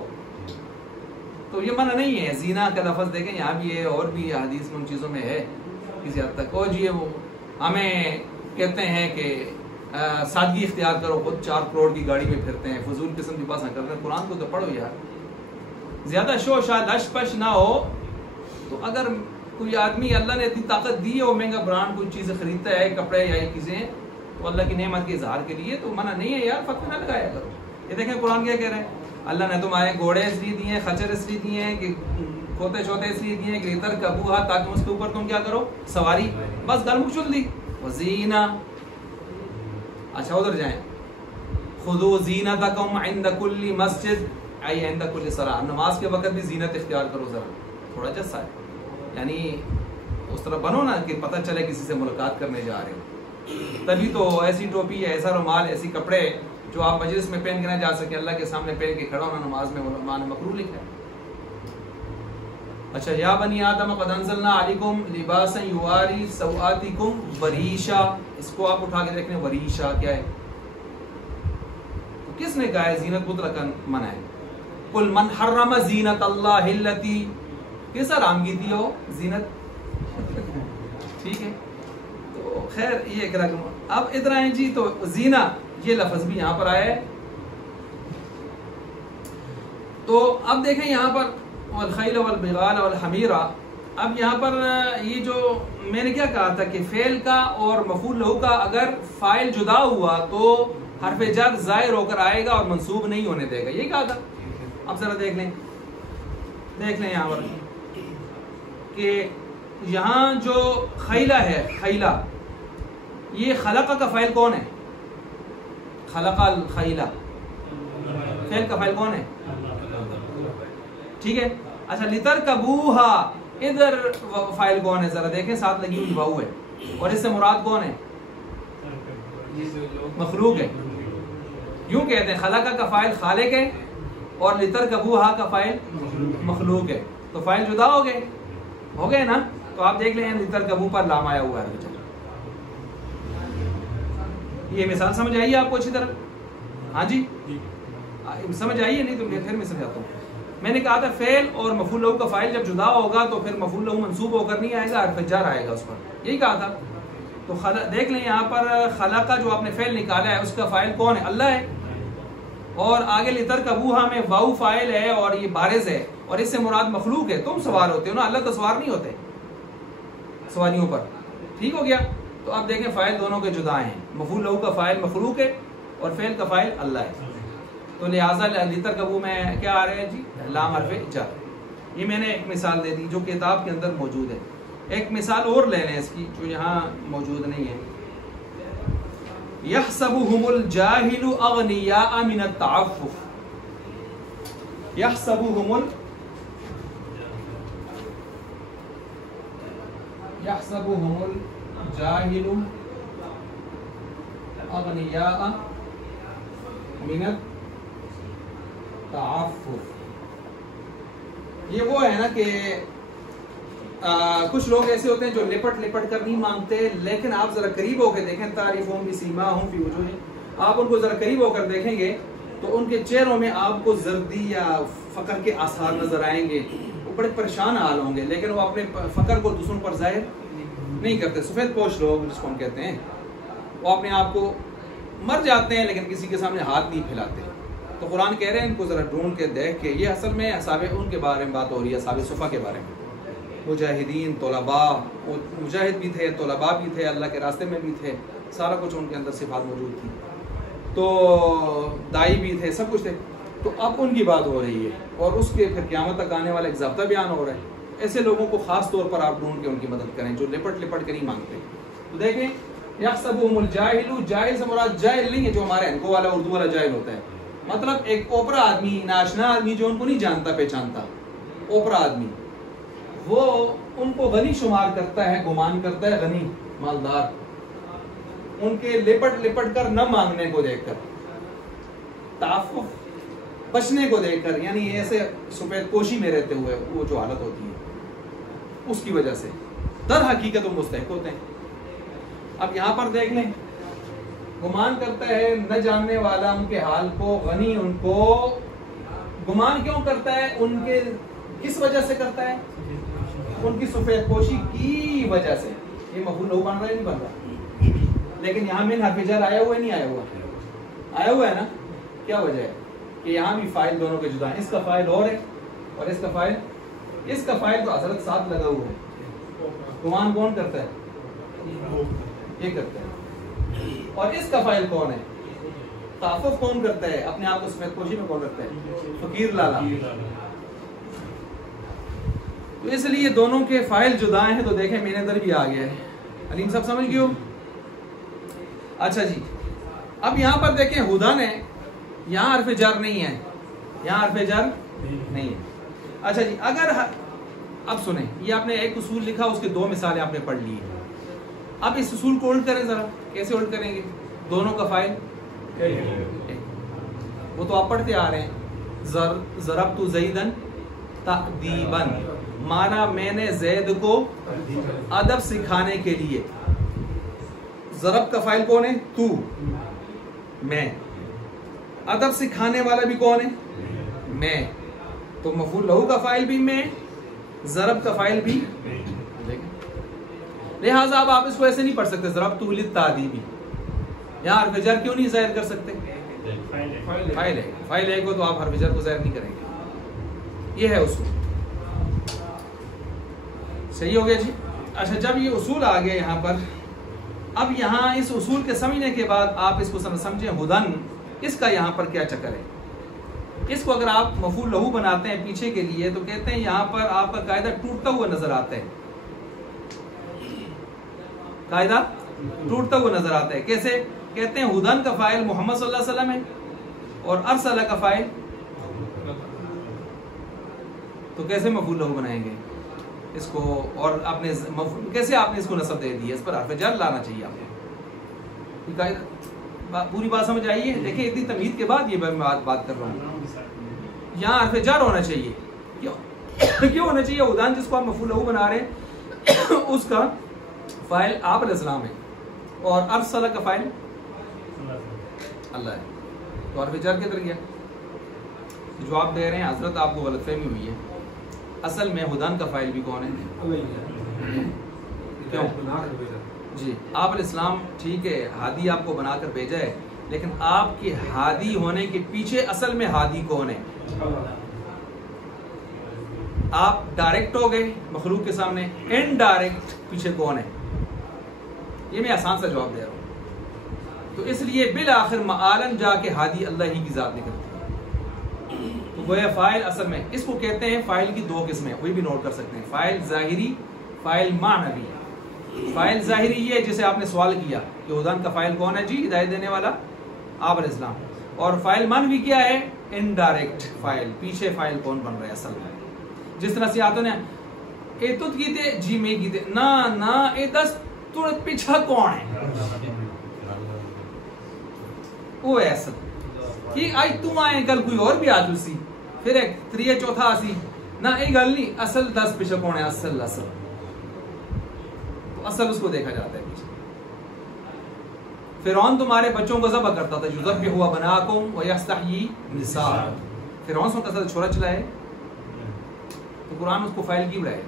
تو یہ منع نہیں ہے. زینا کا لفظ دیکھیں یہاں بھی ہے اور بھی حدیث میں ان چیزوں میں ہے کسی حد تک. اور جی وہ ہمیں کہتے ہیں کہ سادگی اختیار کرو، خود 4 کروڑ کی گاڑی میں پھرتے ہیں، فضول قسم کی باتیں کرتے ہیں. قرآن کو تو پڑھو یار. زیادہ شو شا لش پش نہ ہو. تو اگر کوئی آدمی اللہ نے اتنی طاقت دی ہے وہ مہنگا برانڈ کوئی چیزیں خریدتا ہے، کپڑے یا یہ چیزیں، تو اللہ کی نعمت کے اظہار کے لیے تو منع نہیں ہے یار، فتوی نہ لگایا کرو. یہ دیکھیں قرآن کیا کہہ رہے ہیں، اللہ نے تمہارے گھوڑے اس لیے دیے ہیں، خچر اس لیے دیے ہیں، کہ کھوتے چھوتے اس لیے دیے ہیں کہ اتر کبوہا، تاکہ اس کے اوپر تم کیا کرو، سواری. بس گل مکچل دی. وزینہ. اچھا ادھر جائیں. خذوا زینتکم عند کل مسجد، ای عند کل صلاۃ. نماز کے وقت بھی زینت اختیار کرو ذرا، تھوڑا جسا ہے، یعنی اس طرح بنو نا کہ پتہ چلے کسی سے ملاقات کرنے جا رہے ہو. تبھی تو ایسی ٹوپی، ایسا رومال، ایسی کپڑے جو آپ مجلس میں پہن کے نہ جا سکے، اللہ کے سامنے پہن کے کھڑا ہونا نماز میں علماء نے مکروہ لکھا ہے. اچھا، یا بنی آدم قد انزلنا علیکم لباسا یواری سوآتکم وریشا. اس کو آپ اٹھا کے دیکھ لیں، وریشا کیا ہے؟ تو کس نے کہا ہے زینت مطلقاً منع ہے؟ قل من حرم زینت اللہ التی، کس حرام کی تھی ہو زینت؟ ٹھیک ہے، تو خیر یہ ایک رقم. اب ادھر آئیں جی. تو زینہ یہ لفظ بھی یہاں پر آیا ہے. تو اب دیکھیں یہاں پر والخیل والبغال والحمیرہ. اب یہاں پر یہ جو میں نے کیا کہا تھا کہ فعل کا اور مفعول لہو کا اگر فاعل جدا ہوا تو حرف جر ظاہر ہو کر آئے گا اور منصوب نہیں ہونے دے گا، یہ کہا تھا. اب ذرا دیکھ لیں یہاں پر کہ یہاں جو خیلہ ہے، خیلہ، یہ خلق کا فاعل کون ہے؟ خلق الخیلہ، فعل کا فاعل کون ہے؟ ٹھیک ہے. اچھا، لترکبوہا، ادھر فاعل کون ہے؟ ذرا دیکھیں، ساتھ لگی ہوئی واو ہے، اور اس سے مراد کون ہے؟ مخلوق ہے. یوں کہتے ہیں خلق کا فاعل خالق ہے اور لترکبوہا کا فاعل مخلوق ہے. تو فاعل جدا ہو گئے نا. تو آپ دیکھ لیں لترکبو پر لام آیا ہوا ہے. یہ مثال سمجھ آئیے آپ کو اچھی طرح؟ ہاں جی سمجھ آئیے؟ نہیں تو پھر میں سمجھاتا ہوں. میں نے کہا تھا فعل اور مفعول لہو کا فاعل جب جدا ہوگا تو پھر مفعول لہو منصوب ہو کر نہیں آئے گا، حرف جر آئے گا اس پر، یہی کہا تھا. تو دیکھ لیں یہاں پر خلق کا جو آپ نے فعل نکالا ہے اس کا فاعل کون ہے؟ اللہ ہے. اور آگے لترکبوہا میں واو فاعل ہے اور یہ بارز ہے، اور اس سے مراد مخلوق ہے. تم سوار ہوتے ہو نا، اللہ تو سوار نہیں ہوتے سواریوں پر. ٹھیک ہو گیا. تو اب دیکھیں فاعل دونوں کے جدا ہیں، مفعول لہو کا فاعل مخلوق ہے اور فعل کا فاعل اللہ ہے. تو لہٰذا لترکبو میں کیا آ رہا ہے جی؟ لام حرف جر. یہ میں نے ایک مثال دے دی جو کتاب کے اندر موجود ہے. ایک مثال اور لے لیں اس کی جو یہاں موجود نہیں ہے. یحسبہم الجاہل اغنیاء من التعفف. یحسبہم الجاہل اغنیاء من التعفف. یہ وہ ہے نا کہ کچھ لوگ ایسے ہوتے ہیں جو لپٹ کر نہیں مانگتے، لیکن آپ ذرا قریب ہو کے دیکھیں، تعریفہم بسیماہم فی وجوہہم، آپ ان کو ذرا قریب ہو کر دیکھیں گے تو ان کے چہروں میں آپ کو زردی یا فقر کے آثار نظر آئیں گے. وہ بڑے پریشان حال ہوں گے، لیکن وہ اپنے فقر کو دوسروں پر ظاہر نہیں کرتے. سفید پوش لوگ جس کو ہم کہتے ہیں، وہ اپنے آپ کو مر جاتے ہیں لیکن کسی کے سامنے ہاتھ نہیں پھیلاتے. تو قرآن کہہ رہے ہیں ان کو ذرا ڈھونڈ کے دیکھ کے. یہ اصل میں اصحاب ان کے بارے میں بات ہو رہی ہے، اصحاب صفا کے بارے میں. مجاہدین، طلباء، مجاہد بھی تھے، طلباء بھی تھے، اللہ کے راستے میں بھی تھے، سارا کچھ ان کے اندر صفات موجود تھی. تو دائی بھی تھے، سب کچھ تھے. تو اب ان کی بات ہو رہی ہے اور اس کے پھر قیامت تک آنے والا ایک ضابطہ بیان ہو رہا ہے. ایسے لوگوں کو خاص طور پر آپ ڈھونڈ کے ان کی مدد کریں جو لپٹ کے نہیں مانگتے. تو دیکھیں یحسبہم الجاہل، جاہل سے مراد جاہل نہیں ہے جو ہمارے انکو والا اردو والا جاہل ہوتا ہے، مطلب ایک اوپرا آدمی، ناشنا آدمی جو ان کو نہیں جانتا پہچانتا، اوپرا آدمی، وہ ان کو غنی شمار کرتا ہے، گمان کرتا ہے غنی، مالدار، ان کے لپٹ کر نہ مانگنے کو دیکھ کر، تعفف بچنے کو دیکھ کر، یعنی ایسے سفید پوشی میں رہتے ہوئے وہ جو حالت ہوتی ہے اس کی وجہ سے در حقیقت وہ مستحق ہوتے ہیں. اب یہاں پر دیکھ لیں گمان کرتا ہے نہ جاننے والا ان کے حال کو، غنی ان کو گمان کیوں کرتا ہے؟ ان کے کس وجہ سے کرتا ہے؟ ان کی سفید پوشی کی وجہ سے. یہ مفعول لہو بن رہا ہے نہیں بن رہا؟ لیکن یہاں من حرف جر آیا ہوا ہے نہیں آیا ہوا؟ آیا ہوا ہے نا. کیا وجہ ہے؟ کہ یہاں بھی فاعل دونوں کے جدا ہیں. اس کا فاعل اور ہے اور اس کا فاعل، اس کا فاعل تو حضرت ساتھ لگا ہوا ہے. گمان کون کرتا ہے؟ یہ کرتا ہے. اور اس کا فاعل کون ہے؟ تعفف کون کرتا ہے؟ اپنے آپ کو سفید پوشی میں کون رکھتا ہے؟ فقیر لالا. تو اس لیے دونوں کے فاعل جدا ہیں. تو دیکھیں میرے اندر بھی آ گیا ہے. علیم صاحب سمجھ گئے ہو؟ اچھا جی اب یہاں پر دیکھیں ہدن ہے، یہاں حرف جر نہیں ہے، یہاں حرف جر نہیں ہے. اچھا جی اگر اب سنیں، یہ آپ نے ایک اصول لکھا، اس کے دو مثالیں آپ نے پڑھ لی ہیں. اب اس اصول کو الٹ کریں ذرا. کیسے الٹ کریں گے؟ دونوں کا فاعل وہ تو آپ پڑھتے آ رہے ہیں. ضربت زیدن تأدیبا، مانا میں نے زید کو ادب سکھانے کے لیے. ضرب کا فاعل کون ہے؟ تو، میں. ادب سکھانے والا بھی کون ہے؟ میں. تو مفعول لہو کا فاعل بھی میں، ضرب کا فاعل بھی. لہٰذا اب آپ اس کو ایسے نہیں پڑھ سکتے ضربت للتعدیب. یہاں حرف جر کیوں نہیں ظاہر کر سکتے؟ فاعل ہے. فاعل ہے کو تو آپ حرف جر کو ظاہر نہیں کریں گے. یہ ہے اصول. صحیح ہو گیا جی. اچھا جب یہ اصول آ گیا یہاں پر، اب یہاں اس اصول کے سمجھنے کے بعد آپ اس کو سمجھیں ہدن، اس کا یہاں پر کیا چکر ہے. اس کو اگر آپ مفعول لہو بناتے ہیں پیچھے کے لیے تو کہتے ہیں یہاں پر آپ کا قاعدہ ٹوٹتا ہوا نظر آتا ہے. قاعدہ ٹوٹتا ہوا نظر آتا ہے. کیسے؟ کہتے ہیں ہدن کا فاعل محمد صلی اللہ علیہ وسلم ہے اور ارسلہ کا فاعل، تو کیسے مفعول لہو بنائیں گے اس کو؟ اور آپ نے کیسے آپ نے اس کو نصب دے دی؟ اس پر حرف جر لانا چاہیے آپ کو. پوری بات سمجھ آئیے؟ دیکھیں اتنی تمہید کے بعد یہ میں بات کر رہا ہوں. یہاں حرف جر ہونا چاہیے. کیوں ہونا چاہیے؟ ہدن جس کو آپ مفعول لہو بنا رہے ہیں اس کا فاعل آپ علیہ السلام ہے اور ارسلہ کا فاعل اللہ ہے. تو حرف جر کدھر گیا؟ جو آپ دے رہے ہیں حضرت آپ کو غلط فہمی ہوئی ہے. اصل میں ہدن کا فاعل بھی کون ہے؟ کیوں؟ جی آپ علیہ السلام ٹھیک ہے ہادی آپ کو بنا کر بھیجا ہے، لیکن آپ کے ہادی ہونے کے پیچھے اصل میں ہادی کون ہے؟ آپ ڈائریکٹ ہو گئے مخلوق کے سامنے، انڈائریکٹ پیچھے کون ہے؟ یہ میں آسان سا جواب دے رہا ہوں. تو اس لیے بالآخر معالم جا کے ہادی اللہ ہی کی ذات نکلتی ہے. تو گویا فاعل اصل میں اس کو کہتے ہیں، فاعل کی دو قسمیں وہی بھی نوٹ کر سکتے ہیں، فاعل ظاہری، فاعل معنوی. فاعل ظاہری یہ جسے آپ نے سوال کیا کہ ہدن کا فاعل کون ہے؟ جی ہدایت دینے والا آپ علیہ السلام. اور فاعل معنوی کیا ہے؟ انڈائریکٹ فاعل، پیچھے فاعل کون بن رہا ہے اصل میں. جس طرح سے آتے ہیں اے تو کیتے جی میں کیتے نہ اے دس تو پیچھا کون ہے؟ وہ ہے اصل کہ آئی تو آئے کل کوئی اور بھی آج اسی پھر ایک تریے چوتھا آسی نہ ایک گل نہیں، اصل دس پیچھا کون ہے؟ اصل تو اصل اس کو دیکھا جاتا ہے پیچھے. فرعون تمہارے بچوں کو ذبح کرتا تھا، یذبح ابناءکم ویستحیی نساءکم. فرعون سے کسا چھوڑا چلا ہے تو قرآن اس کو فاعل کی بلائے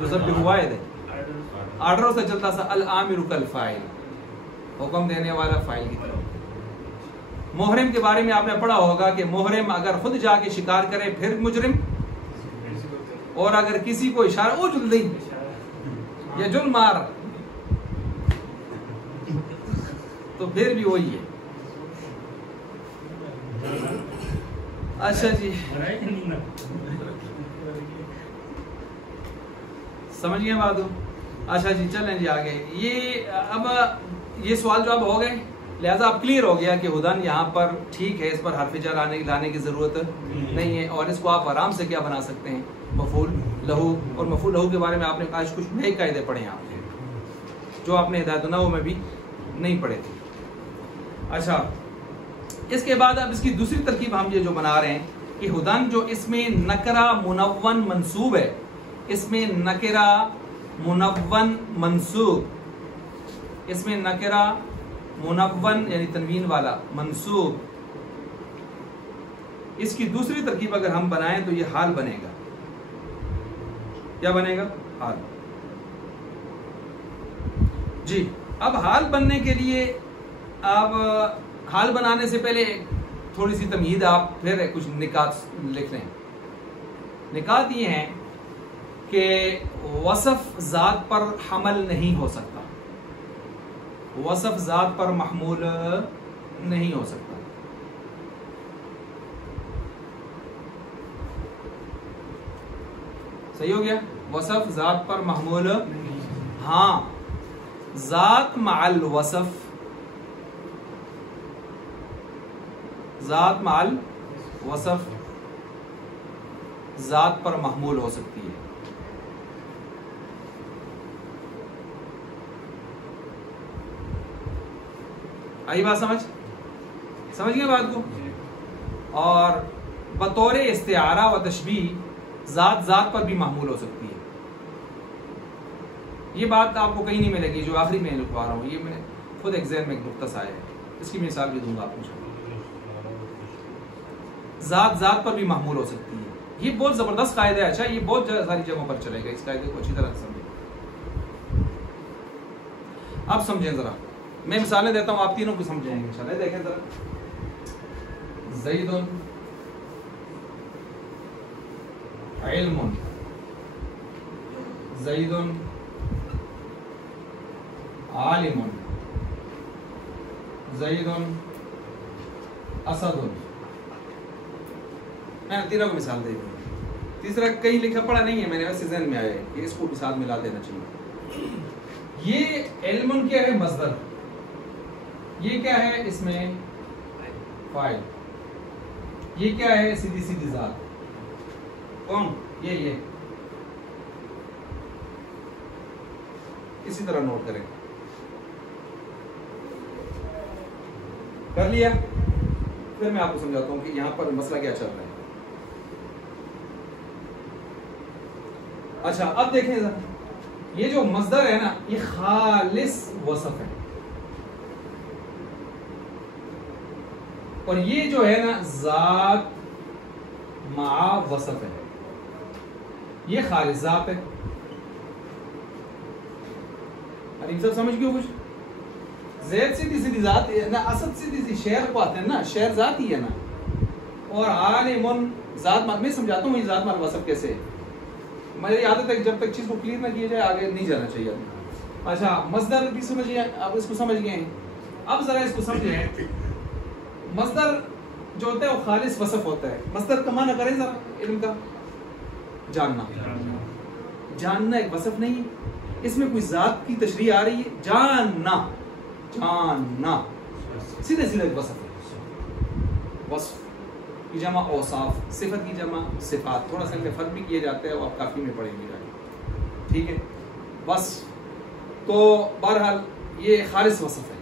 یذبح واحد ہے. آرڈر سے چلتا سا الامر کالفاعل، حکم دینے والا فاعل کی طرف. محرم کے بارے میں آپ نے پڑھا ہوگا کہ محرم اگر خود جا کے شکار کرے پھر مجرم، اور اگر کسی کو اشارہ او جلدی یا جل مار تو پھر بھی وہی ہے. اچھا جی سمجھ گئے بات؟ اچھا جی چلیں جی آگے. یہ اب یہ سوال جواب ہو گئے، لہذا اب کلیئر ہو گیا کہ ہدن یہاں پر ٹھیک ہے، اس پر حرف جر لانے کی ضرورت نہیں ہے، اور اس کو آپ آرام سے کیا بنا سکتے ہیں؟ مفعول لہو. اور مفعول لہو کے بارے میں آپ نے آج کچھ نئے قاعدے پڑھے ہیں آپ نے، جو آپ نے ہدایت النحو میں بھی نہیں پڑھے تھے. اچھا اس کے بعد اب اس کی دوسری ترکیب ہم یہ جو بنا رہے ہیں کہ ہدن جو اس میں نکرہ منون منصوب ہے، اس میں نکرہ منون منصوب اس میں نکرہ منون یعنی تنوین والا منصوب، اس کی دوسری ترکیب اگر ہم بنائیں تو یہ حال بنے گا. کیا بنے گا؟ حال. جی اب حال بننے کے لیے اب حال بنانے سے پہلے تھوڑی سی تمہید آپ پھر کچھ نکات لکھ لیں. نکات یہ ہیں کہ وصف ذات پر حمل نہیں ہو سکتا، وصف ذات پر محمول نہیں ہو سکتا. صحیح ہو گیا؟ وصف ذات پر محمول، ہاں ذات مع الوصف، ذات مع الوصف ذات پر محمول ہو سکتی ہے. آئی بات سمجھ گئے بات کو؟ اور بطور استعارہ و تشبیہ ذات ذات پر بھی محمول ہو سکتی ہے. یہ بات آپ کو کہیں نہیں ملے گی جو آخری میں لکھوا رہا ہوں، یہ میں خود ایگزام میں ایک نقطہ سا ہے، اس کی مثال بھی دوں گا آپ کو. ذات ذات پر بھی محمول ہو سکتی ہے. یہ بہت زبردست قاعدہ ہے. اچھا یہ بہت ساری جگہوں پر چلے گا، اس قاعدے کو اچھی طرح سمجھیں. اب سمجھیں ذرا، میں مثالیں دیتا ہوں، آپ تینوں کو سمجھیں گے انشاءاللہ. دیکھیں ذرا، زید علم، زید عالم، زید اسد. میں تینوں کو مثال دے دوں. تیسرا کہیں لکھا پڑا نہیں ہے، میں نے ویسے ذہن میں آیا ہے کہ اس کو مثال ملا دینا چاہیے. یہ علم کیا ہے؟ مصدر. یہ کیا ہے؟ اس میں فاعل. یہ کیا ہے؟ سیدھی سیدھی ذات. کون؟ یہ اسی طرح نوٹ کریں. کر لیا؟ پھر میں آپ کو سمجھاتا ہوں کہ یہاں پر مسئلہ کیا چل رہا ہے. اچھا اب دیکھیں ذرا، یہ جو مصدر ہے نا یہ خالص وصف ہے، اور یہ جو ہے نا ذات مع وصف ہے. یہ خالص ذات ہے. حلیم صاحب سمجھ گئے کچھ؟ زید سیدھی سیدھی ذات ہے نا، اسد سیدھی سی شعر کو آتے ہیں نا، شعر ذات ہی ہے نا. اور عالم ذات میں سمجھاتا ہوں یہ ذات مع وصف کیسے ہے. میری عادت ہے جب تک چیز کو کلیئر نہ کیا جائے آگے نہیں جانا چاہیے. اچھا مصدر بھی سمجھیے، اب اس کو سمجھ گئے ہیں. اب ذرا اس کو سمجھیں. مصدر جو ہوتا ہے وہ خالص وصف ہوتا ہے. مصدر کا معنی کریں ذرا علم کا، جاننا. جاننا ایک وصف نہیں ہے، اس میں کوئی ذات کی تشریح آ رہی ہے. جاننا، جاننا سیدھے سیدھے ایک وصف ہے. وصف کی جمع اوصاف، صفت کی جمع صفات. تھوڑا سا ان میں فرق بھی کیا جاتا ہے، وہ آپ کافی میں پڑھیں گے. ٹھیک ہے بس. تو بہرحال یہ خالص وصف ہے.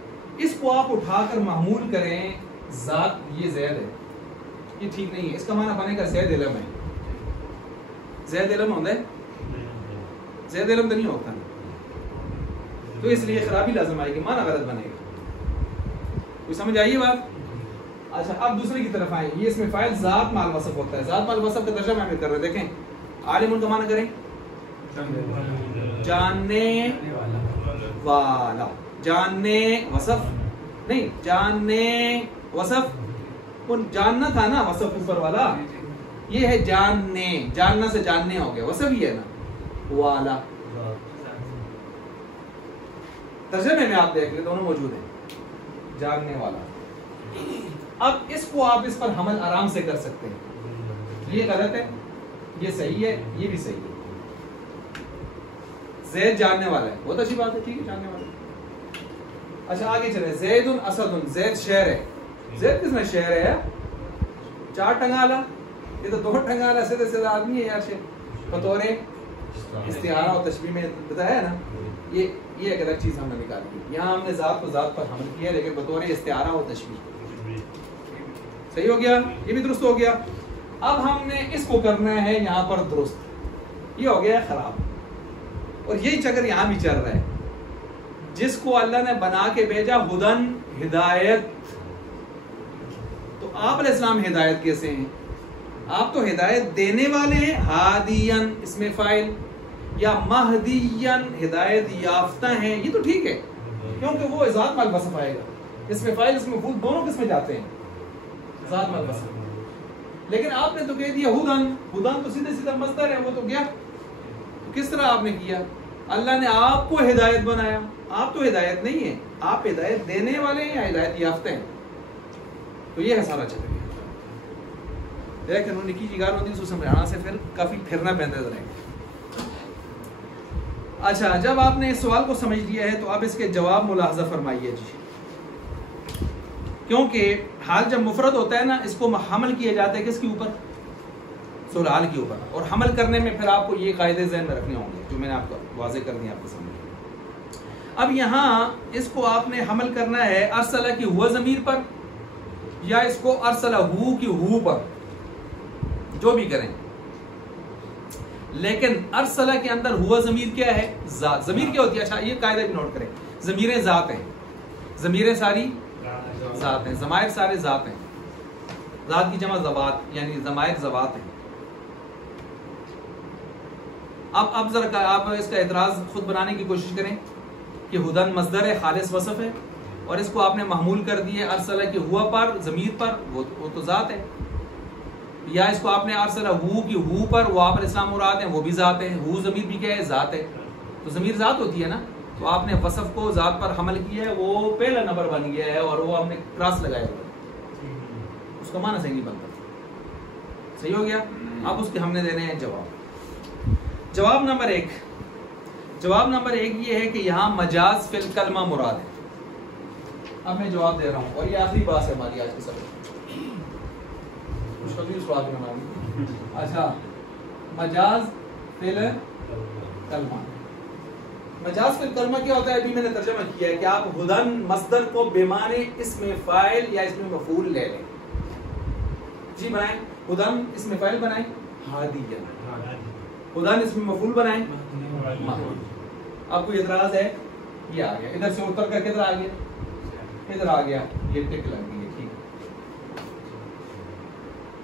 اس کو آپ اٹھا کر محمول کریں ذات. یہ زید ہے، یہ ٹھیک نہیں ہے. اس کا معنی بنے گا زید علم ہے. زید علم ہوتا ہے؟ زید علم تو نہیں ہوتا ہے. تو اس لیے خرابی لازم آئے گی، معنی غلط بنے گا. کوئی سمجھ آئیے بات؟ اچھا اب دوسرے کی طرف آئیں. یہ اس میں فاعل ذات مع الوصف ہوتا ہے. ذات مع الوصف کا ترجمہ ہم کر رہے ہیں. دیکھیں عالم کا معنی کریں جاننے والا. جاننے وصف نہیں، جاننے وصف. جاننا تھا نا وصف اوپر والا، یہ ہے جاننے. جاننا سے جاننے ہو گیا، وصف ہی ہے نا. والا ترجمے میں آپ دیکھ لیں دونوں موجود ہیں. جاننے والا. اب اس کو آپ اس پر حمل آرام سے کر سکتے ہیں. یہ غلط ہے، یہ صحیح ہے، یہ بھی صحیح ہے. زید جاننے والا ہے، بہت اچھی بات ہے. ٹھیک ہے جاننے والا. اچھا آگے چلے. زید اسد. زید شعر ہے. زید کس میں شعر ہے؟ 4 ٹنگالا. یہ تو 2 ٹنگالا سیدھے سیدھے آدمی ہے یار. شعر بطور استعارہ اور تشبیہ میں بتایا نا. یہ ایک الگ چیز ہم نے نکالی. یہاں ہم نے ذات کو ذات پر حمل کیا لیکن بطور استعارہ اور تشبیہ. صحیح ہو گیا؟ یہ بھی درست ہو گیا. اب ہم نے اس کو کرنا ہے یہاں پر درست. یہ ہو گیا خراب. اور یہی چکر یہاں بھی چل رہا ہے. جس کو اللہ نے بنا کے بھیجا ہدن ہدایت. تو آپ علیہ السلام ہدایت کیسے ہیں؟ آپ تو ہدایت دینے والے ہیں. ہادین اس میں فائل یا مہدین ہدایت یافتہ ہیں، یہ تو ٹھیک ہے کیونکہ وہ ذات مال وصف آئے گا. اس میں فائل اس میں مفعول دونوں کس میں جاتے ہیں؟ ذات مال وصف. لیکن آپ نے تو کہہ دیا ہدن. ہدن تو سیدھے سیدھا مصدر ہے، وہ تو گیا. کس طرح آپ نے کیا؟ اللہ نے آپ کو ہدایت بنایا. آپ تو ہدایت نہیں ہیں، آپ ہدایت دینے والے ہیں یا ہدایت یافتہ ہیں. تو یہ ہے سارا چکر. لیکن انہوں نے کی جگار ہوتی ہے، اس کو سمجھانا سے پھر کافی پھرنا پہنتے رہے. اچھا، جب آپ نے اس سوال کو سمجھ لیا ہے تو اب اس کے جواب ملاحظہ فرمائیے جی. کیونکہ حال جب مفرد ہوتا ہے نا، اس کو حمل کیا جاتا ہے کس کے اوپر؟ سورہ حال کے اوپر. اور حمل کرنے میں پھر آپ کو یہ قاعدے ذہن میں رکھنے ہوں گے جو میں نے آپ کو واضح کر دیا آپ کے سامنے. اب یہاں اس کو آپ نے حمل کرنا ہے ارسلہ کی ہوا ضمیر پر، یا اس کو ارسلہ ہو کی ہو پر، جو بھی کریں. لیکن ارسلہ کے اندر ہوا ضمیر کیا ہے؟ ذات. ضمیر کیا ہوتی ہے؟ اچھا یہ قاعدہ بھی نوٹ کریں. ضمیریں ذات ہیں، ضمیریں ساری ذات ہیں، ضمائر سارے ذات ہیں. ذات کی جمع ذوات، یعنی ضمائر ذوات ہیں. اب ذرا آپ اس کا اعتراض خود بنانے کی کوشش کریں کہ ہدن مصدر ہے، خالص وصف ہے، اور اس کو آپ نے محمول کر دیے ارسلہ کی ہوا پر، ضمیر پر، وہ تو ذات ہے. یا اس کو آپ نے ارسلہ ہو کی ہو پر، وہ آپ علیہ السلام مراد ہیں، وہ بھی ذات ہے. ہو ضمیر بھی کیا ہے؟ ذات ہے. تو ضمیر ذات ہوتی ہے نا. تو آپ نے وصف کو ذات پر حمل کیا ہے، وہ پہلا نمبر بن گیا ہے، اور وہ ہم نے کراس لگایا ہوا ہے. اس کا معنی صحیح نہیں بنتا. صحیح ہو گیا. اب اس کے ہم نے دینے ہیں جواب. جواب نمبر 1. جواب نمبر 1 یہ ہے کہ یہاں مجاز فی الکلمہ مراد ہے. اب میں جواب دے رہا ہوں، اور یہ آخری بات ہے ہماری آج کے سبق. اچھا، مجاز فی الکلمہ. مجاز فی الکلمہ کیا ہوتا ہے؟ ابھی میں نے ترجمہ کیا ہے کہ آپ ہدن مصدر کو بمعنی اس میں فاعل یا اس میں مفعول لے لیں. جی بنائیں ہدن اس میں فاعل بنائیں ہادین، ہدن اس میں مفعول بنائیں. آپ کو اعتراض ہے؟ یہ آ گیا ادھر سے اتر کر کدھر آ گیا؟ ادھر آ گیا. یہ ٹک لگ گئی. ٹھیک.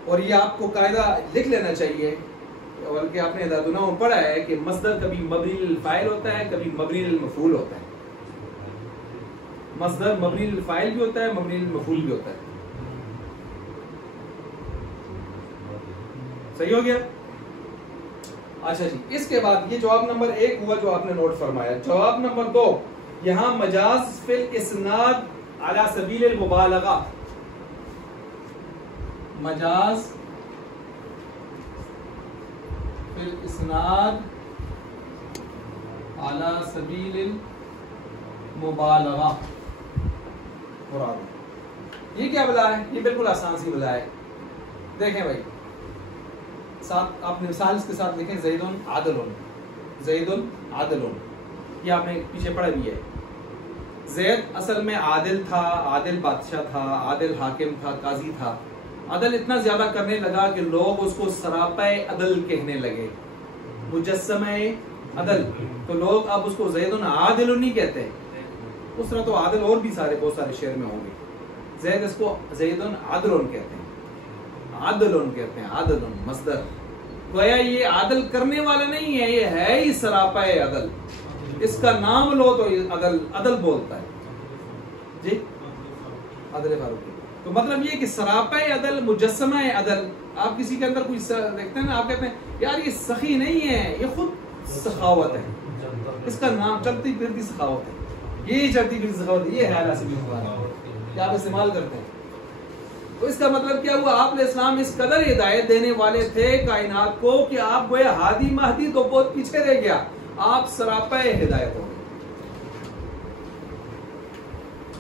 اور یہ آپ کو قاعدہ لکھ لینا چاہیے، بلکہ آپ نے دادنا میں پڑھا ہے کہ مصدر کبھی مبنی للفاعل ہوتا ہے، کبھی مبنی للمفعول ہوتا ہے. مصدر مبنی للفاعل بھی ہوتا ہے، مبنی للمفعول بھی ہوتا ہے. صحیح ہو گیا. اچھا جی، اس کے بعد یہ جواب نمبر 1 ہوا جو آپ نے نوٹ فرمایا. جواب نمبر 2، یہاں مجاز فی الاسناد علی سبیل المبالغہ. مجاز فی الاسناد علی سبیل المبالغہ مراد. یہ کیا بلا ہے؟ یہ بالکل آسان سی بلا ہے. دیکھیں بھائی، ساتھ آپ نے مثال اس کے ساتھ لکھیں زید عادل. زید عادل یہ آپ نے پیچھے پڑھا بھی ہے. زید اصل میں عادل تھا، عادل بادشاہ تھا، عادل حاکم تھا، قاضی تھا. عدل اتنا زیادہ کرنے لگا کہ لوگ اس کو سراپہ عدل کہنے لگے، مجسمہ عدل. تو لوگ اب اس کو زید عادل نہیں کہتے. اس طرح تو عادل اور بھی سارے بہت سارے شعر میں ہوں گے. زید اس کو زید عادل کہتے ہیں، عادل کہتے ہیں. عادل مصدر گویا یہ عادل کرنے والا نہیں ہے، یہ ہے ہی سراپہ عدل. اس کا نام لو تو عدل عدل بولتا ہے. جی عدل فاروقی. تو مطلب یہ کہ سراپہ عدل، مجسمہ عدل. آپ کسی کے اندر کوئی دیکھتے ہیں نا، آپ کہتے ہیں یار یہ سخی نہیں ہے، یہ خود سخاوت ہے. اس کا نام چلتی پھرتی سخاوت ہے. یہی چلتی پھرتی سخاوت ہے، یہ ہے اعلیٰ سبیل المبالغہ کہ آپ استعمال کرتے ہیں. تو اس کا مطلب کیا ہوا؟ آپ علیہ السلام اس قدر ہدایت دینے والے تھے کائنات کو کہ آپ گویا ہادی مہدی تو بہت پیچھے رہ گیا، آپ سراپہ ہدایت ہو گئے.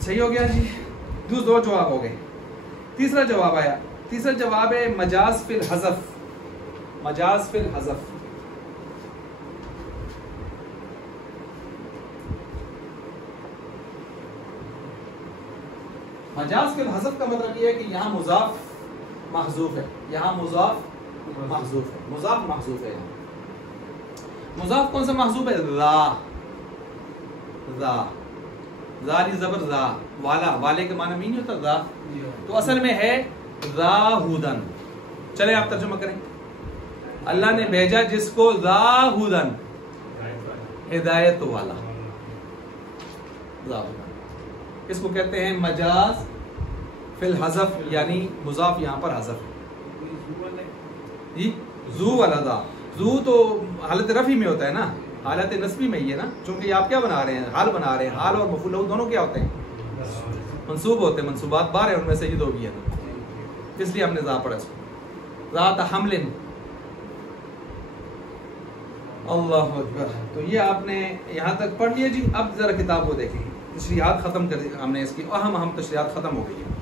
صحیح ہو گیا جی. 2 جواب ہو گئے. تیسرا جواب آیا. تیسرا جواب ہے مجاز فی الحذف. مجاز فی الحذف. مجاز فی الحذف کا مطلب یہ ہے کہ یہاں مضاف محذوف ہے، یہاں مضاف محذوف ہے. مضاف محذوف ہے. مضاف کون سا محذوف ہے؟ ذا. ذا زالی زبر زا، والا، والے کے معنی میں نہیں ہوتا زا، تو اصل میں ہے ذاہدن. چلے آپ ترجمہ کریں. اللہ نے بھیجا جس کو ذاہدن، ہدایت والا. اس کو کہتے ہیں مجاز فی الحذف، یعنی مضاف یہاں پر حذف. جی ذو والا ذا، ذو تو حالت رفعی میں ہوتا ہے نا، حالت نصبی میں ہی ہے نا، چونکہ یہ آپ کیا بنا رہے ہیں؟ حال بنا رہے ہیں. حال اور مفعول له دونوں کیا ہوتے ہیں؟ منصوب ہوتے ہیں. منصوبات بار ہیں، ان میں سے یہ دو بھی ہیں، اس لیے ہم نے ذا پڑھا اس کو. ذات حمل. اللہ اکبر. تو یہ آپ نے یہاں تک پڑھ لیا جی. اب ذرا کتاب کو دیکھیں. تشریحات ختم کر دی ہم نے، اس کی اہم تشریحات ختم ہو گئی ہیں.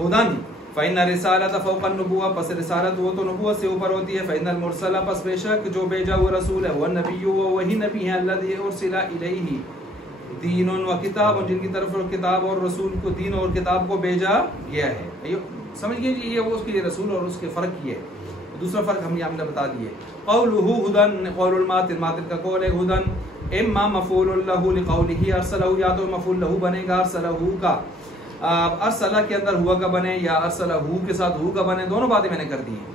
ہدن فإن الرسالة فوق النبوة، پس رسالت وہ تو نبوت سے اوپر ہوتی ہے. فإن المرسل، پس بے شک جو بھیجا وہ رسول ہے. والنبی، وہ وہی نبی ہے. الذي أرسل إليه دین و کتاب، جن کی طرف کتاب اور رسول کو، دین اور کتاب کو بھیجا گیا ہے. سمجھ گئے جی؟ یہ وہ اس کے رسول اور اس کے فرق کی ہے. دوسرا فرق ہم نے بتا دیا. قوله هدن، قول الماطل، ماطل کا قول ہے ہدن. اما مفعول له لقوله ارسلہ، یا تو مفعول له بنے گا ارسلہ کا، ارسلہ کے اندر ہوا کا بنے، یا ارسلہ کے ساتھ ہو کا بنے. دونوں باتیں میں نے کر دی ہیں.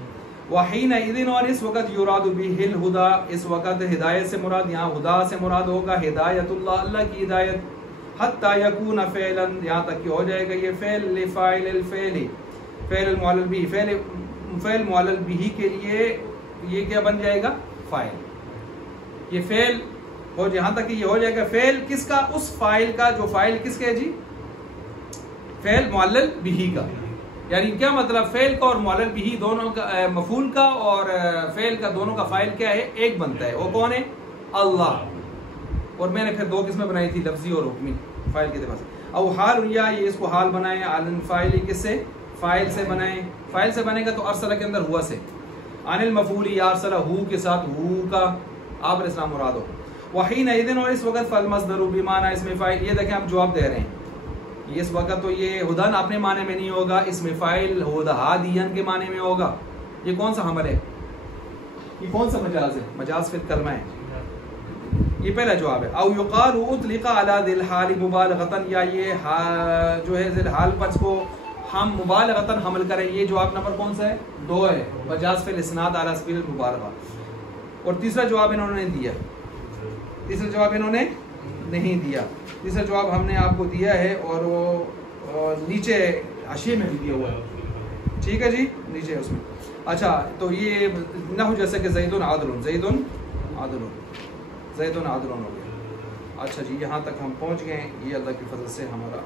وحین اذن، اور اس وقت یراد به الہدی، اس وقت ہدایت سے مراد، یہاں ہدا سے مراد ہوگا ہدایت اللہ، اللہ کی ہدایت. حتی یکون فعلا، یہاں تک کہ ہو جائے گا یہ فعل لفاعل الفعل، فعل المعلل به، فعل معلل به کے لیے یہ کیا بن جائے گا؟ فاعل. یہ فعل ہو، یہاں تک کہ یہ ہو جائے گا فعل کس کا؟ اس فاعل کا جو فاعل کس کا ہے جی؟ فعل معلل به کا. یعنی کیا مطلب؟ فعل کا اور معلل به دونوں کا، مفعول کا اور فعل کا، دونوں کا فاعل کیا ہے؟ ایک بنتا ہے. وہ کون ہے؟ اللہ. اور میں نے پھر دو قسمیں بنائی تھی، لفظی اور حکمی، فاعل کے اعتبار سے. او حال، یا یہ اس کو حال بنائیں. عن الفاعل، کس سے؟ فاعل سے بنائیں. فاعل سے بنے گا تو ارسلہ کے اندر ہوا سے. عن المفعول، یا ارسلہ ہو کے ساتھ ہو کا آپ علیہ السلام مراد ہو. وحین اذن، اور اس وقت فالمصدر بمعنی اسم فاعل. یہ دیکھیں آپ جواب دے رہے ہیں. اس وقت تو یہ ہدن اپنے معنی میں نہیں ہوگا، اسم فاعل ہادین کے معنی میں ہوگا. یہ کون سا حمل ہے؟ یہ کون سا مجاز ہے؟ مجاز فی الکلمہ ہے. یہ پہلا جواب ہے. او یقال اطلق علی ذی الحال مبالغۃ، یا یہ جو ہے ذی الحال پر کو ہم مبالغۃ حمل کریں. یہ جواب نمبر کون سا ہے؟ 2 ہے. مجاز فی الاسناد علی سبیل المبالغہ. اور تیسرا جواب انہوں نے دیا، تیسرا جواب انہوں نے نہیں دیا. تیسرا جواب ہم نے آپ کو دیا ہے، اور وہ نیچے حاشیے میں بھی دیا ہوا ہے. ٹھیک ہے جی، نیچے اس میں. اچھا، تو یہ نحو جیسے کہ زیدن عادل، زیدن عادل، زیدن عادل ہو گیا. اچھا جی، یہاں تک ہم پہنچ گئے. یہ اللہ کی فضل سے ہمارا